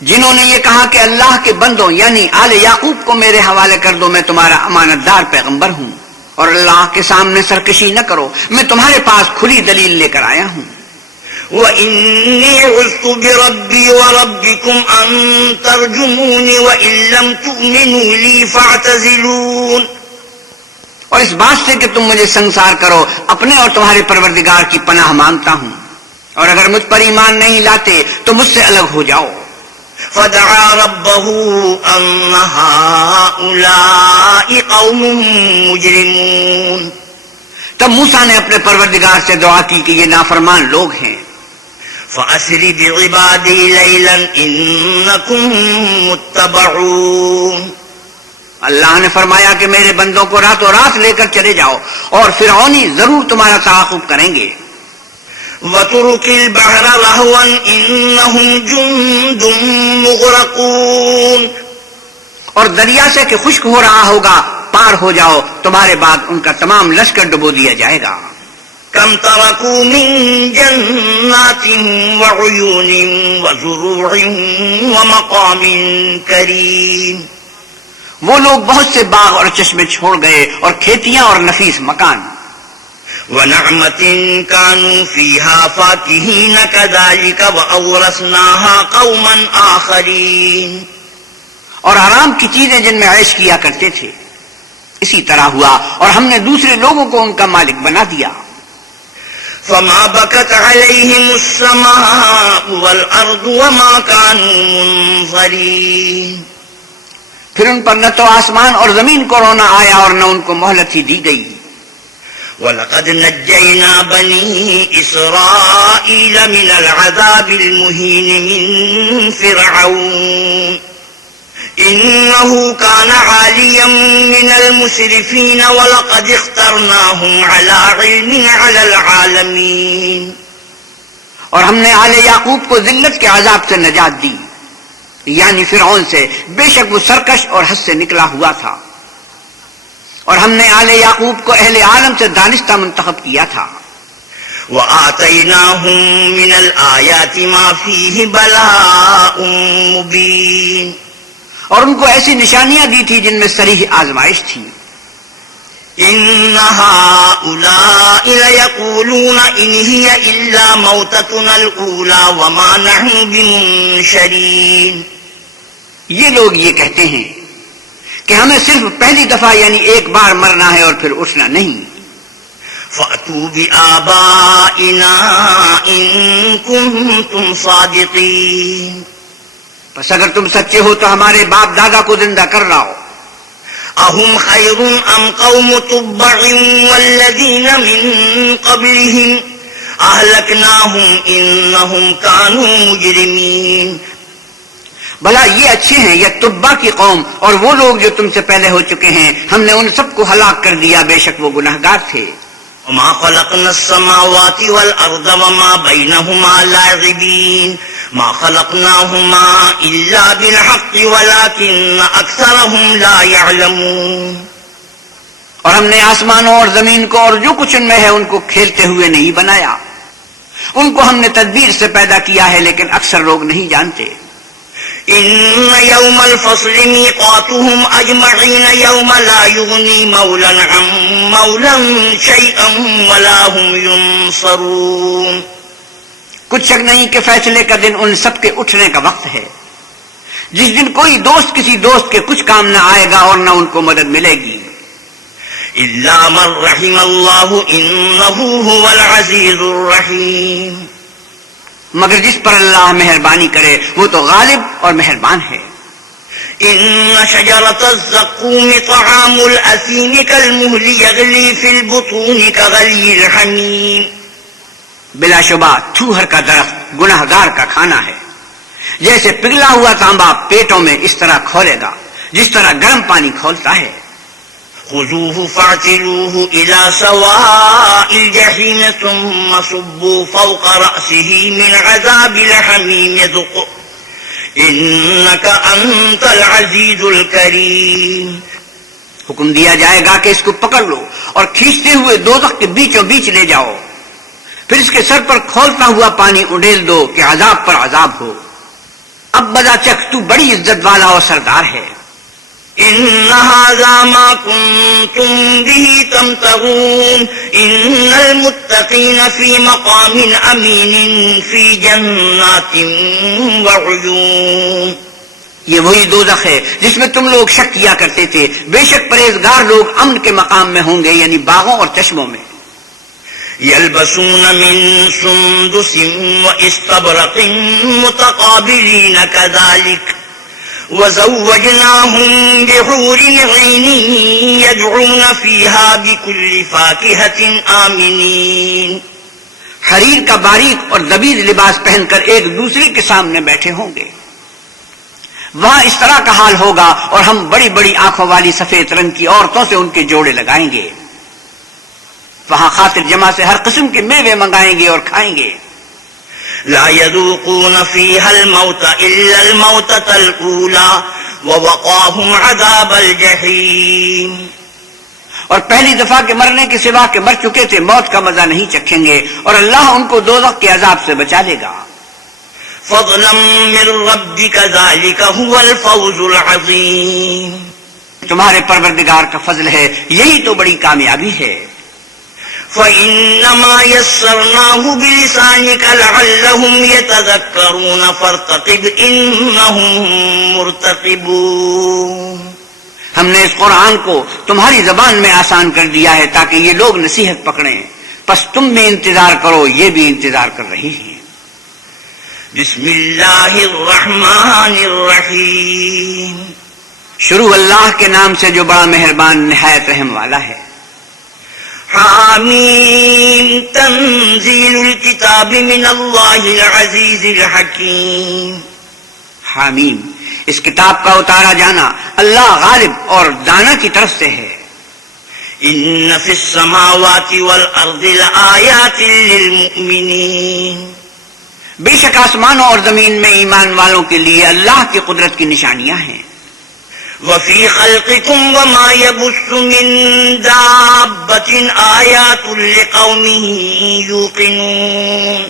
جنہوں نے یہ کہا کہ اللہ کے بندوں یعنی آل یعقوب کو میرے حوالے کر دو، میں تمہارا امانت دار پیغمبر ہوں، اور اللہ کے سامنے سرکشی نہ کرو، میں تمہارے پاس کھلی دلیل لے کر آیا ہوں۔ وَإِنِّي عُذْتُ بِرَبِّي وَرَبِّكُمْ أَن تَرْجُمُونِ وَإِن لَّمْ تُؤْمِنُوا لِي فَاعْتَزِلُونِ۔ اور اس بات سے کہ تم مجھے سنسار کرو، اپنے اور تمہارے پروردگار کی پناہ مانگتا ہوں، اور اگر مجھ پر ایمان نہیں لاتے تو مجھ سے الگ ہو جاؤ۔ فدعا ربه أن هؤلاء قوم مجرمون۔ تب موسیٰ نے اپنے پروردگار سے دعا کی کہ یہ نافرمان لوگ ہیں. فَأَسْرِ بِعِبَادِي لَيْلًا إِنَّكُمْ مُتَّبَعُونَ. اللہ نے فرمایا کہ میرے بندوں کو راتوں رات لے کر چلے جاؤ اور فرعونی ضرور تمہارا تعاقب کریں گے. وَتُرُكِ الْبَحْرَ رَهْوًا إِنَّهُمْ جُندٌ مُغْرَقُونَ. اور دریا سے کہ خشک ہو رہا ہوگا پار ہو جاؤ، تمہارے بعد ان کا تمام لشکر ڈبو دیا جائے گا. كَمْ تَرَكُوا مِنْ جَنَّاتٍ وَعُيُونٍ وَزُرُوعٍ وَمَقَامٍ كَرِيمٍ. وہ لوگ بہت سے باغ اور چشمے چھوڑ گئے اور کھیتیاں اور نفیس مکان. وَنَعْمَةٍ كَانُوا فِيهَا فَاكِهِينَ كَذَلِكَ وَأَوْرَثْنَاهَا قَوْمًا آخَرِينَ. اور آرام کی چیزیں جن میں عیش کیا کرتے تھے اسی طرح ہوا اور ہم نے دوسرے لوگوں کو ان کا مالک بنا دیا. فَمَا بَكَتْ عَلَيْهِمُ السَّمَاءُ وَالْأَرْضُ وَمَا كَانُوا مُنظَرِينَ. پھر ان پر نہ تو آسمان اور زمین کو رونا آیا اور نہ ان کو مہلت ہی دی گئی. وَلَقَدْ نَجَّيْنَا بَنِي إِسْرَائِيلَ مِنَ الْعَذَابِ الْمُهِينِ مِنْ فِرْعَوْنَ إِنَّهُ كَانَ عَالِيًا مِنَ الْمُسْرِفِينَ وَلَقَدِ اخْتَرْنَاهُمْ عَلَى عِلْمٍ عَلَى الْعَالَمِينَ. اور ہم نے آل یعقوب کو ذلت کے عذاب سے نجات دی، یعنی فرعون سے. بے شک وہ سرکش اور حد سے نکلا ہوا تھا. اور ہم نے آل یعقوب کو اہل عالم سے دانستہ منتخب کیا تھا. وَآتَيْنَاهُمْ مِنَ الْآيَاتِ مَا فِيهِ بَلَاءٌ مُبِينٌ. اور ان کو ایسی نشانیاں دی تھی جن میں صریح آزمائش تھی. إِنَّ هَؤُلَاءِ لَيَقُولُونَ إِنْ هِيَ إِلَّا مَوْتَتُنَا الْأُولَى وَمَا نَحْنُ بِمُنشَرِينَ. یہ لوگ یہ کہتے ہیں کہ ہمیں صرف پہلی دفعہ یعنی ایک بار مرنا ہے اور پھر اٹھنا نہیں. فَأْتُوا بِآبَائِنَا إِن كُنتُمْ صَادِقِينَ. بس اگر تم سچے ہو تو ہمارے باپ دادا کو زندہ کر لاؤ. أَهُمْ خَيْرٌ أَمْ قَوْمُ تُبَّعٍ وَالَّذِينَ مِن قَبْلِهِمْ أَهْلَكْنَاهُمْ إِنَّهُمْ كَانُوا مُجْرِمِينَ. بھلا یہ اچھے ہیں یا تبا کی قوم اور وہ لوگ جو تم سے پہلے ہو چکے ہیں، ہم نے ان سب کو ہلاک کر دیا، بے شک وہ گناہگار تھے. وَمَا خَلَقْنَا السَّمَاوَاتِ وَالْأَرْضَ وَمَا بَيْنَهُمَا لَاعِبِينَ مَا خَلَقْنَاهُمَا إِلَّا بِالْحَقِّ وَلَكِنَّ أَكْثَرَهُمْ لَا يَعْلَمُونَ. اور ہم نے آسمانوں اور زمین کو اور جو کچھ ان میں ہے ان کو کھیلتے ہوئے نہیں بنایا. ان کو ہم نے تدبیر سے پیدا کیا ہے لیکن اکثر لوگ نہیں جانتے. إِنَّ يَوْمَ الْفَصْلِ مِيقَاتُهُمْ أَجْمَعِينَ يَوْمَ لَا يُغْنِي مَوْلًى عَن مَوْلًى شَيْئًا وَلَا هُمْ يُنصَرُونَ. کچھ شک نہیں کہ فیصلے کا دن ان سب کے اٹھنے کا وقت ہے، جس دن کوئی دوست کسی دوست کے کچھ کام نہ آئے گا اور نہ ان کو مدد ملے گی. إِلَّا مَن رَّحِمَ اللَّهُ إِنَّهُ هُوَ الْعَزِيزُ الرَّحِيمُ. مگر جس پر اللہ مہربانی کرے وہ تو غالب اور مہربان ہے. إِنَّ شَجَرَةَ الزَّقُّومِ طَعَامُ الْأَثِيمِ كَالْمُهْلِ يَغْلِي فِي الْبُطُونِ كَغَلْيِ الْحَمِيمِ. بلا شبہ تھوہر کا درخت گناہگار کا کھانا ہے، جیسے پگھلا ہوا تانبا پیٹوں میں اس طرح کھولے گا جس طرح گرم پانی کھولتا ہے. خُذُوهُ فَاعْتِلُوهُ إِلَى سَوَاءِ الْجَحِيمِ ثُمَّ صُبُّوا فَوْقَ رَأْسِهِ مِنْ عَذَابِ الْحَمِيمِ ذُقْ إِنَّكَ أَنْتَ الْعَزِيزُ الْكَرِيمُ. حکم دیا جائے گا کہ اس کو پکڑ لو اور کھینچتے ہوئے دوزخ کے بیچوں بیچ لے جاؤ، پھر اس کے سر پر کھولتا ہوا پانی اڈیل دو کہ عذاب پر عذاب ہو. اب بدا چکھ تو بڑی عزت والا اور سردار ہے. إِنَّ هَذَا مَا كُنتُمْ بِهِ تَمْتَرُونَ إِنَّ الْمُتَّقِينَ فِي مَقَامٍ أَمِينٍ فِي جَنَّاتٍ وَعُيُونٍ. یہ وہی دوزخ ہے جس میں تم لوگ شک کیا کرتے تھے، بے شک پرہیزگار لوگ امن کے مقام میں ہوں گے، یعنی باغوں اور چشموں میں. يَلْبَسُونَ مِن سُندُسٍ وَإِسْتَبْرَقٍ مُتَقَابِلِينَ كَذَلِكَ وزوجناهم بحور عين يدعون فيها بكل فاكهة آمنين. حریر کا باریک اور لبیز لباس پہن کر ایک دوسرے کے سامنے بیٹھے ہوں گے. وہاں اس طرح کا حال ہوگا اور ہم بڑی بڑی آنکھوں والی سفید رنگ کی عورتوں سے ان کے جوڑے لگائیں گے. وہاں خاطر جمع سے ہر قسم کے میوے منگائیں گے اور کھائیں گے. لا يذوقون فيها الموت إلا الموتة الأولى ووقاهم عذاب الجحيم. اور پہلی دفعہ کے مرنے کے سوا کے مر چکے تھے موت کا مزہ نہیں چکھیں گے اور اللہ ان کو دوزخ کے عذاب سے بچا لے گا. فضلا من ربك ذلك هو الفوز العظيم. تمہارے پروردگار کا فضل ہے، یہی تو بڑی کامیابی ہے. فإنما يسرناه بلسانك لعلهم يتذكرون فارتقب إنهم مرتقبون. ہم نے اس قرآن کو تمہاری زبان میں آسان کر دیا ہے تاکہ یہ لوگ نصیحت پکڑیں. پس تم بھی انتظار کرو، یہ بھی انتظار کر رہی ہیں. بسم اللہ الرحمن الرحیم. شروع اللہ کے نام سے جو بڑا مہربان نہایت رحم والا ہے. حامیم تنزیل الکتاب من اللہ العزیز الحکیم. حامیم، اس کتاب کا اتارا جانا اللہ غالب اور دانا کی طرف سے ہے. ان فی السماوات والارض لآیات للمؤمنین. بے شک آسمانوں اور زمین میں ایمان والوں کے لیے اللہ کی قدرت کی نشانیاں ہیں. وفی خلقکم وما یبث من دابۃ آیات لقوم یوقنون.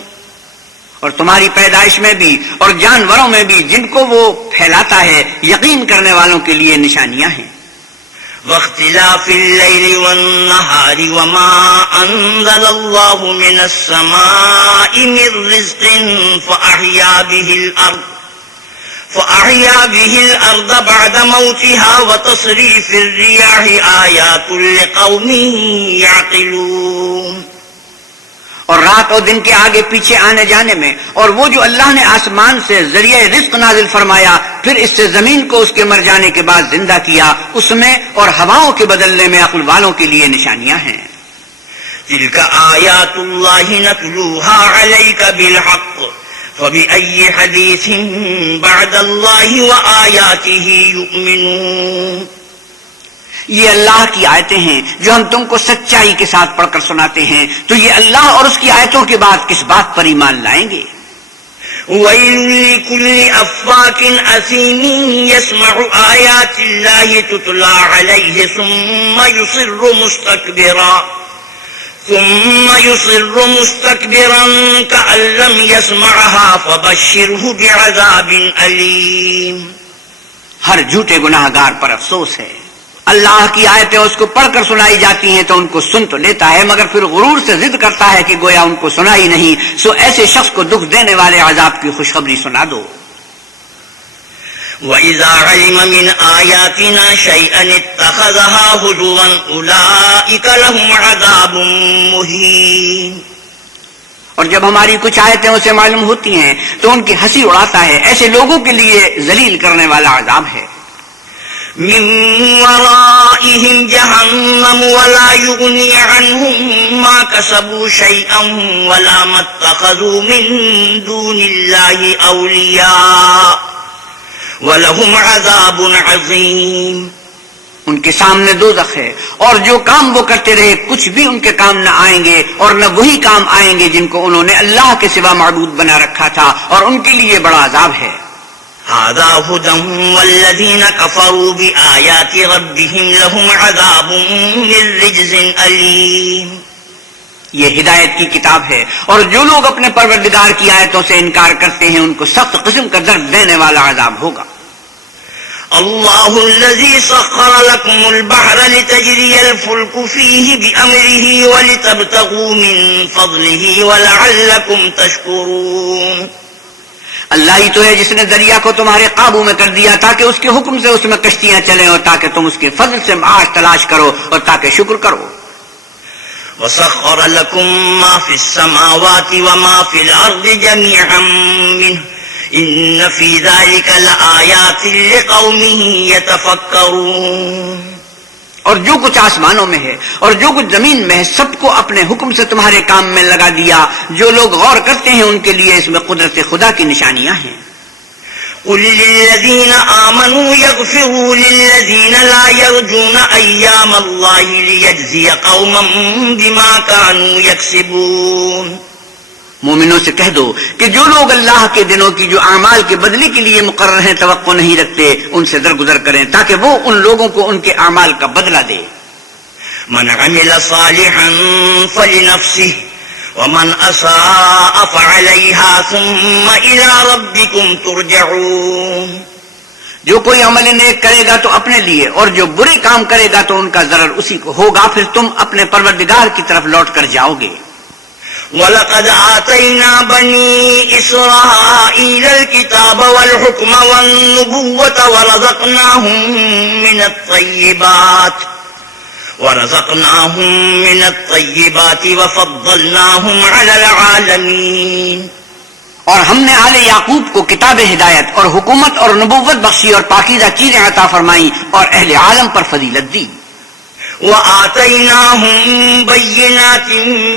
اور تمہاری پیدائش میں بھی اور جانوروں میں بھی جن کو وہ پھیلاتا ہے یقین کرنے والوں کے لیے نشانیاں ہیں. واختلاف اللیل والنہار وما انزل اللہ من السماء من رزق فأحیا به الأرض بعد موتها وتصریف الریاح آیات لقوم یعقلون. اور رات اور دن کے آگے پیچھے آنے جانے میں، اور وہ جو اللہ نے آسمان سے ذریعہ رزق نازل فرمایا پھر اس سے زمین کو اس کے مر جانے کے بعد زندہ کیا، اس میں اور ہواؤں کے بدلنے میں عقل والوں کے لیے نشانیاں ہیں. تلک آیات اللہ نتلوها علیک بالحق فبأي حدیث بعد اللہ وآیاتہ یؤمنون. یہ اللہ کی آیتیں ہیں جو ہم تم کو سچائی کے ساتھ پڑھ کر سناتے ہیں، تو یہ اللہ اور اس کی آیتوں کے بعد کس بات پر ایمان لائیں گے. وَيْلٌ لِكُلِّ أَفَّاكٍ أَثِيمٍ يَسْمَعُ آيَاتِ اللَّهِ تُتْلَى عَلَيْهِ ثُمَّ يُصِرُّ مُسْتَكْبِرًا كَأَن لَّمْ يَسْمَعْهَا فَبَشِّرْهُ بِعَذَابٍ أَلِيمٍ. ہر جھوٹے گناہ گار پر افسوس ہے. اللہ کی آیتیں اس کو پڑھ کر سنائی جاتی ہیں تو ان کو سن تو لیتا ہے مگر پھر غرور سے ضد کرتا ہے کہ گویا ان کو سنا ہی نہیں. سو ایسے شخص کو دکھ دینے والے عذاب کی خوشخبری سنا دو. وَإِذَا عَلِمَ مِنْ آيَاتِنَا شَيْئًا اتَّخَذَهَا هُزُوًا أُولَئِكَ لَهُمْ عَذَابٌ مُهِينٌ. اور جب ہماری کچھ آیتیں اسے معلوم ہوتی ہیں تو ان کی ہنسی اڑاتا ہے. ایسے لوگوں کے لیے ذلیل کرنے والا عذاب ہے. من ورائهم جہنم ولا یغنی عنهم ما کسبوا شیئا ولا ما اتخذوا من دون اللہ اولیاء ولہم عذاب عظیم. ان کے سامنے دوزخ ہے اور جو کام وہ کرتے رہے کچھ بھی ان کے کام نہ آئیں گے اور نہ وہی کام آئیں گے جن کو انہوں نے اللہ کے سوا معبود بنا رکھا تھا، اور ان کے لیے بڑا عذاب ہے. هذا هدى والذين كفروا بآيات ربهم لهم عذاب من رجز أليم. یہ ہدایت کی کتاب ہے اور جو لوگ اپنے پروردگار کی آیتوں سے انکار کرتے ہیں ان کو سخت قسم کا درد دینے والا عذاب ہوگا. اللہ الذي سخر لكم البحر لتجري الفلك فيه بأمره ولتبتغوا من فضله ولعلكم تشكرون. اللہ ہی تو ہے جس نے دریا کو تمہارے قابو میں کر دیا تاکہ اس کے حکم سے اس میں کشتیاں چلیں اور تاکہ تم اس کے فضل سے معاش تلاش کرو اور تاکہ شکر کرو. وسخر لكم ما في السماوات وما في الأرض جميعا منه ان فی ذلک لآیات لقوم یتفکرون. اور جو کچھ آسمانوں میں ہے اور جو کچھ زمین میں ہے سب کو اپنے حکم سے تمہارے کام میں لگا دیا. جو لوگ غور کرتے ہیں ان کے لیے اس میں قدرت خدا کی نشانیاں ہیں. قل للذین آمنوا یغفروا للذین لا یرجون ایام اللہ لیجزی قوما بما کانوا یکسبون. مومنوں سے کہہ دو کہ جو لوگ اللہ کے دنوں کی جو اعمال کے بدلے کے لیے مقرر ہیں توقع نہیں رکھتے ان سے درگزر کریں تاکہ وہ ان لوگوں کو ان کے اعمال کا بدلہ دے. من عمل صالحا فلنفسه ومن اساء فعليها ثم الى ربكم ترجعون. جو کوئی عمل نیک کرے گا تو اپنے لیے اور جو برے کام کرے گا تو ان کا ضرر اسی کو ہوگا پھر تم اپنے پروردگار کی طرف لوٹ کر جاؤ گے. وَلَقَدْ آتَيْنَا بَنِي إِسْرَائِيلَ الْكِتَابَ وَالْحُكْمَ وَالنُّبُوَّةَ وَرَزَقْنَاهُم مِّنَ الطَّيِّبَاتِ وَفَضَّلْنَاهُمْ عَلَى الْعَالَمِينَ. اور ہم نے آل یعقوب کو کتاب ہدایت اور حکومت اور نبوت بخشی اور پاکیزہ چیزیں عطا فرمائیں اور اہل عالم پر فضیلت دی. وَآتَيْنَاهُمْ بَيِّنَاتٍ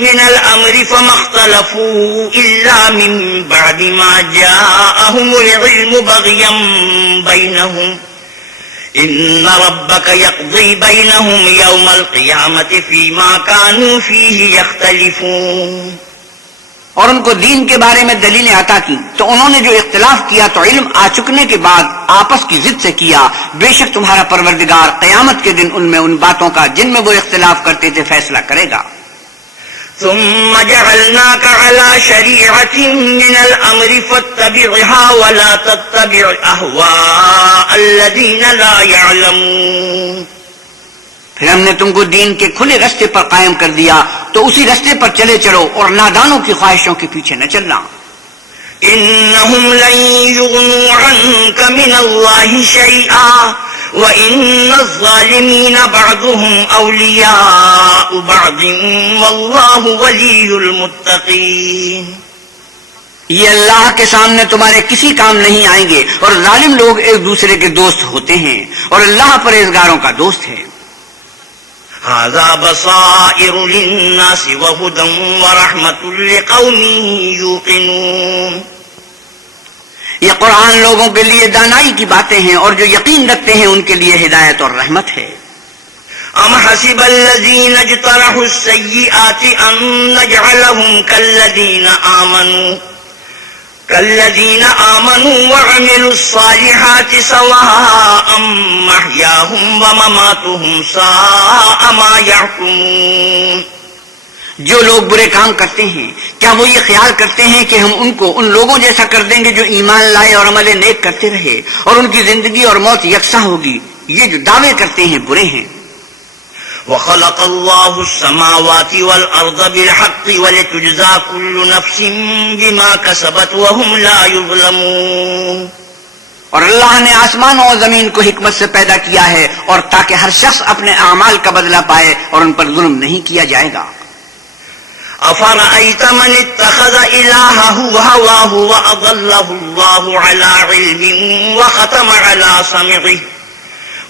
مِّنَ الْأَمْرِ فَمَا اخْتَلَفُوا إِلَّا مِن بَعْدِ مَا جَاءَهُمُ الْعِلْمُ بَغْيًا بَيْنَهُمْ إِنَّ رَبَّكَ يَقْضِي بَيْنَهُمْ يَوْمَ الْقِيَامَةِ فِيمَا كَانُوا فِيهِ يَخْتَلِفُونَ. اور ان کو دین کے بارے میں دلیلیں عطا کی تو انہوں نے جو اختلاف کیا تو علم آ چکنے کے بعد آپس کی ضد سے کیا. بے شک تمہارا پروردگار قیامت کے دن ان میں ان باتوں کا جن میں وہ اختلاف کرتے تھے فیصلہ کرے گا. ثم جعلناك على شريعة من الأمر فاتبعها ولا تتبع أهواء الذين لا يعلمون. پھر ہم نے تم کو دین کے کھلے رستے پر قائم کر دیا تو اسی رستے پر چلے چلو اور نادانوں کی خواہشوں کے پیچھے نہ چلنا. إنهم لن يغنوا عنك من الله شيئا وَإِنَّ الظَّالِمِينَ بَعْضُهُمْ أَوْلِيَاءُ بَعْضٍ وَاللَّهُ وَلِيُّ الْمُتَّقِينَ. یہ اللہ کے سامنے تمہارے کسی کام نہیں آئیں گے اور ظالم لوگ ایک دوسرے کے دوست ہوتے ہیں اور اللہ پرہیزگاروں کا دوست ہے. هَذَا بَصَائِرُ لِلنَّاسِ وَهُدًى وَرَحْمَةٌ لِقَوْمٍ يُوقِنُونَ. یہ قرآن لوگوں کے لیے دانائی کی باتیں ہیں اور جو یقین رکھتے ہیں ان کے لیے ہدایت اور رحمت ہے. أَمْ حَسِبَ الَّذِينَ اجْتَرَحُوا السَّيِّئَاتِ أَن نَّجْعَلَهُمْ كَالَّذِينَ آمَنُوا وَعَمِلُوا الصَّالِحَاتِ سَوَاءً مَحْيَاهُمْ وَمَمَاتُهُمْ سَاءَ مَا يَحْكُمُونَ. جو لوگ برے کام کرتے ہیں کیا وہ یہ خیال کرتے ہیں کہ ہم ان کو ان لوگوں جیسا کر دیں گے جو ایمان لائے اور عمل نیک کرتے رہے اور ان کی زندگی اور موت یکساں ہوگی؟ یہ جو دعوے کرتے ہیں برے ہیں. وَخَلَقَ اللَّهُ السَّمَاوَاتِ وَالْأَرْضَ بِالْحَقِّ وَلِتُجْزَى كُلُّ نَفْسٍ بِمَا كَسَبَتْ وَهُمْ لَا يُظْلَمُونَ. اور اللہ نے آسمانوں اور زمین کو حکمت سے پیدا کیا ہے اور تاکہ ہر شخص اپنے اعمال کا بدلہ پائے اور ان پر ظلم نہیں کیا جائے گا. أَفَرَأَيْتَ مَنِ اتَّخَذَ إِلَٰهَهُ هَوَاهُ وَأَضَلَّهُ اللَّهُ عَلَىٰ عِلْمٍ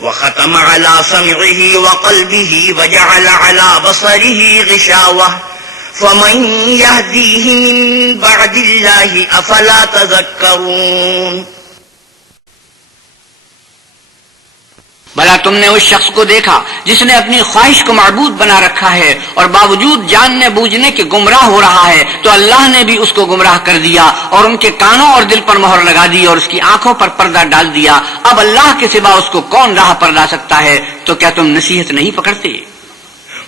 وختم على سمعه وقلبه وجعل على بصره غشاوة فمن يهديه من بعد الله أفلا تذكرون. بھلا تم نے اس شخص کو دیکھا جس نے اپنی خواہش کو معبود بنا رکھا ہے اور باوجود جاننے بوجھنے کے گمراہ ہو رہا ہے تو اللہ نے بھی اس کو گمراہ کر دیا اور ان کے کانوں اور دل پر مہر لگا دی اور اس کی آنکھوں پر پردہ ڈال دیا. اب اللہ کے سوا اس کو کون راہ پر لا سکتا ہے؟ تو کیا تم نصیحت نہیں پکڑتے؟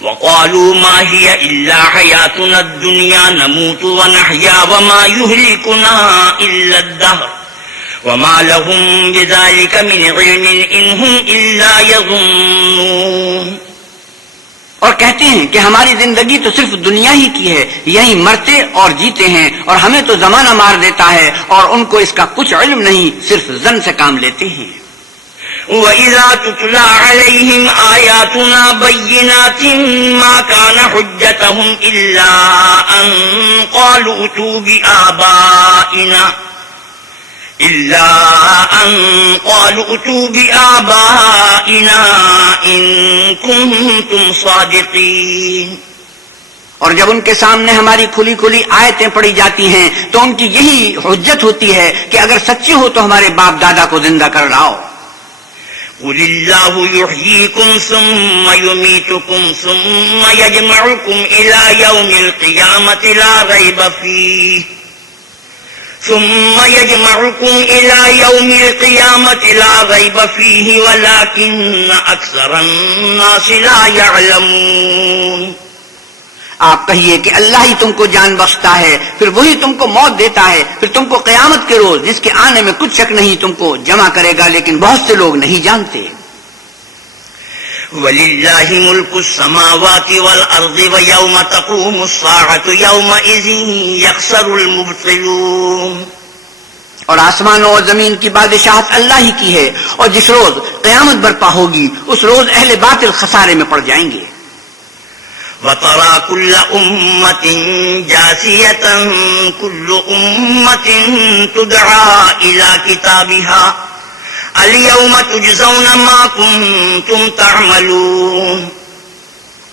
وقالوا ما هي إلا حياتنا الدنيا نموت ونحيا وما يهلكنا إلا الدهر وما لهم بذلك من علم إن هم إلا يظنون. اور کہتے ہیں کہ ہماری زندگی تو صرف دنیا ہی کی ہے، یہی مرتے اور جیتے ہیں اور ہمیں تو زمانہ مار دیتا ہے اور ان کو اس کا کچھ علم نہیں، صرف ظن سے کام لیتے ہیں. وَإِذَا تُتْلَى عَلَيْهِمْ آيَاتُنَا بَيِّنَاتٍ مَا كَانَ حُجَّتَهُمْ إِلَّا أَن قَالُوا ائْتُوا بِآبَائِنَا إلا أن قالوا ائتوا بآبائنا إن كنتم صادقين. اور جب ان کے سامنے ہماری کھلی کھلی آیتیں پڑھی جاتی ہیں تو ان کی یہی حجت ہوتی ہے کہ اگر سچے ہو تو ہمارے باپ دادا کو زندہ کر لاؤ. قل الله يحييكم ثم يميتكم ثم يجمعكم إلى يوم القيامة لا ريب فيه ولكن أكثر الناس لا يعلمون. آپ کہیے کہ اللہ ہی تم کو جان بخشتا ہے، پھر وہی تم کو موت دیتا ہے، پھر تم کو قیامت کے روز جس کے آنے میں کچھ شک نہیں تم کو جمع کرے گا، لیکن بہت سے لوگ نہیں جانتے. وَلِلَّهِ مُلْكُ السَّمَاوَاتِ وَالْأَرْضِ وَيَوْمَ تَقُومُ السَّاعَةُ يَوْمَئِذٍ يَخْسَرُ الْمُبْطِلُونَ. اور آسمانوں اور زمین کی بادشاہت اللہ ہی کی ہے، اور جس روز قیامت برپا ہوگی اس روز اہل باطل خسارے میں پڑ جائیں گے. وَتَرَى كُلَّ أُمَّةٍ جَاثِيَةً كُلُّ أُمَّةٍ تُدْعَى إِلَى كِتَابِهَا الْيَوْمَ تُجْزَوْنَ مَا كُنتُمْ تَعْمَلُونَ.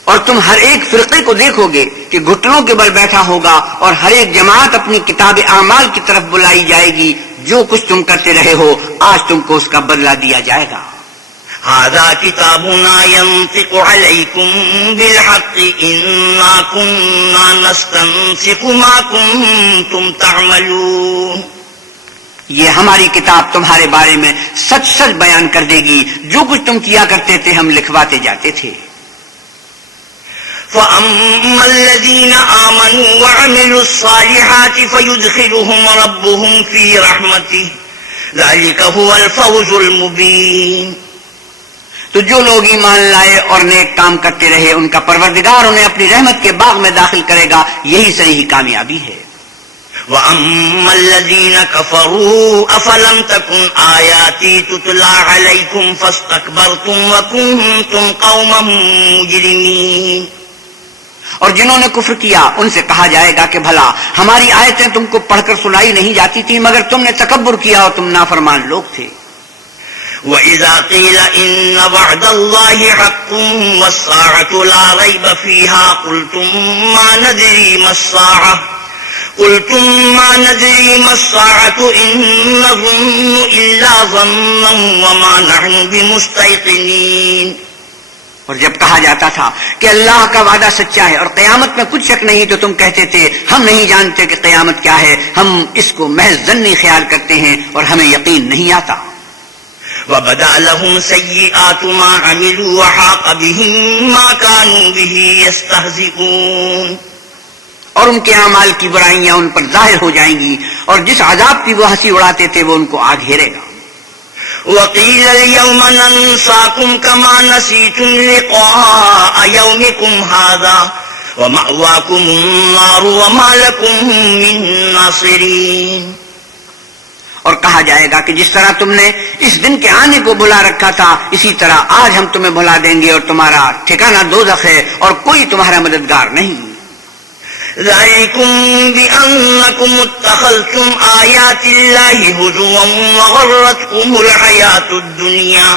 اور تم ہر ایک فرقے کو دیکھو گے کہ گھٹنوں کے بل بیٹھا ہوگا، اور ہر ایک جماعت اپنی کتاب اعمال کی طرف بلائی جائے گی. جو کچھ تم کرتے رہے ہو آج تم کو اس کا بدلہ دیا جائے گا. هذا كتابنا ينطق عليكم بالحق إنا كنا نستنسخ ما كنتم تعملون. یہ ہماری کتاب تمہارے بارے میں سچ سچ بیان کر دے گی، جو کچھ تم کیا کرتے تھے ہم لکھواتے جاتے تھے. فَأَمَّا الَّذِينَ آمَنُوا وَعَمِلُوا الصَّالِحَاتِ فَيُدْخِلُهُمْ رَبُّهُمْ فِي رَحْمَتِهِ ذَلِكَ هُوَ الْفَوْزُ الْمُبِينُ. تو جو لوگ ایمان لائے اور نیک کام کرتے رہے ان کا پروردگار انہیں اپنی رحمت کے باغ میں داخل کرے گا، یہی صحیح کامیابی ہے. وَأَمَّا الَّذِينَ كَفَرُوا أَفَلَمْ تَكُنْ آيَاتِي تُتْلَى عَلَيْكُمْ فَاسْتَكْبَرْتُمْ وَكُنْتُمْ قَوْمًا مُجْرِمِينَ. اور جنہوں نے کفر کیا ان سے کہا جائے گا کہ بھلا ہماری آیتیں تم کو پڑھ کر سنائی نہیں جاتی تھی، مگر تم نے تکبر کیا اور تم نافرمان لوگ تھے. وَإِذَا قِيلَ إِنَّ وَعْدَ اللَّهِ حَقٌّ وَالسَّاعَةُ لَا رَيْبَ فِيهَا قُلْتُمْ مَا نَدْرِي مَا السَّاعَةُ إِن نَّظُنُّ إِلَّا ظَنًّا وَمَا نَحْنُ بِمُسْتَيْقِنِينَ. اور جب کہا جاتا تھا کہ اللہ کا وعدہ سچا ہے اور قیامت میں کچھ شک نہیں تو تم کہتے تھے ہم نہیں جانتے کہ قیامت کیا ہے، ہم اس کو محض ظنی خیال کرتے ہیں اور ہمیں یقین نہیں آتا. وَبَدَأَ لَهُمْ سَيِّئَاتُ مَا عَمِلُوا وَحَاقَ بِهِم مَّا كَانُوا بِهِ يَسْتَهْزِئُونَ. اور ان کے اعمال کی برائیاں ان پر ظاہر ہو جائیں گی، اور جس عذاب کی وہ ہنسی اڑاتے تھے وہ ان کو آ گھیرے گا. وَقِيلَ الْيَوْمَ نَنسَاكُمْ كَمَا نَسِيتُمْ لِقَاءَ يَوْمِكُمْ هَٰذَا وَمَأْوَاكُمُ النَّارُ وَمَا لَكُم مِّن نَّاصِرِينَ. اور کہا جائے گا کہ جس طرح تم نے اس دن کے آنے کو بھلا رکھا تھا اسی طرح آج ہم تمہیں بھلا دیں گے، اور تمہارا ٹھکانہ دوزخ ہے اور کوئی تمہارا مددگار نہیں. ذَلِكُمْ بِأَنَّكُمُ اتَّخَذْتُمْ آيَاتِ اللَّهِ هُزُوًا وَغَرَّتْكُمُ الْحَيَاةُ الدُّنْيَا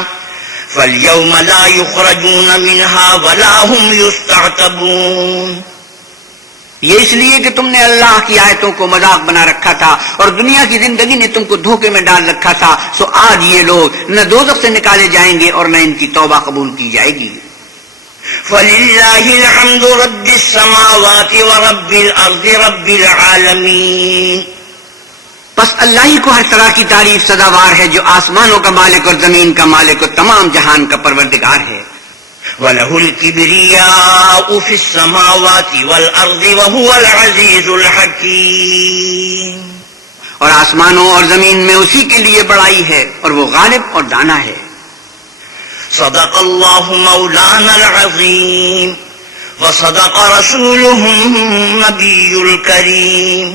فَالْيَوْمَ لَا يُخْرَجُونَ مِنْهَا وَلَا هُمْ يُسْتَعْتَبُونَ. یہ اس لیے کہ تم نے اللہ کی آیتوں کو مذاق بنا رکھا تھا اور دنیا کی زندگی نے تم کو دھوکے میں ڈال رکھا تھا، سو آج یہ لوگ نہ دوزخ سے نکالے جائیں گے اور نہ ان کی توبہ قبول کی جائے گی. فَلِلَّهِ الْحَمْدُ رَبِّ السَّمَاوَاتِ وَرَبِّ الْأَرْضِ رَبِّ الْعَالَمِينَ. پس اللہ ہی کو ہر طرح کی تعریف سزاوار ہے جو آسمانوں کا مالک اور زمین کا مالک اور تمام جہان کا پروردگار ہے. وَلَهُ الْكِبْرِيَاءُ فِي السَّمَاوَاتِ وَالْأَرْضِ وَهُوَ الْعَزِيزُ الْحَكِيمُ. اور آسمانوں اور زمین میں اسی کے لیے بڑائی ہے اور وہ غالب اور دانا ہے. صدق اللہ مولانا العظیم وصدق رسوله النبی الکریم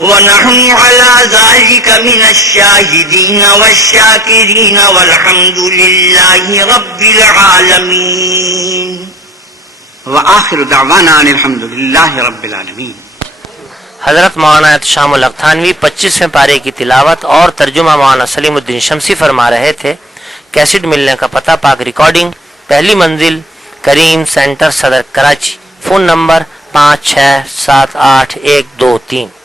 ونحن على ذلك من الشاهدين والشاكرين والحمد لله رب العالمين. وآخر دعوانا الحمد لله رب العالمين. حضرت مولانا احتشام الحق تھانوی 25ویں پارے کی تلاوت اور ترجمہ مولانا سلیم الدین شمسی فرما رہے تھے۔ کیسٹ ملنے کا پتہ پاک ریکارڈنگ، پہلی منزل کریم سینٹر صدر کراچی، فون نمبر 567812 3۔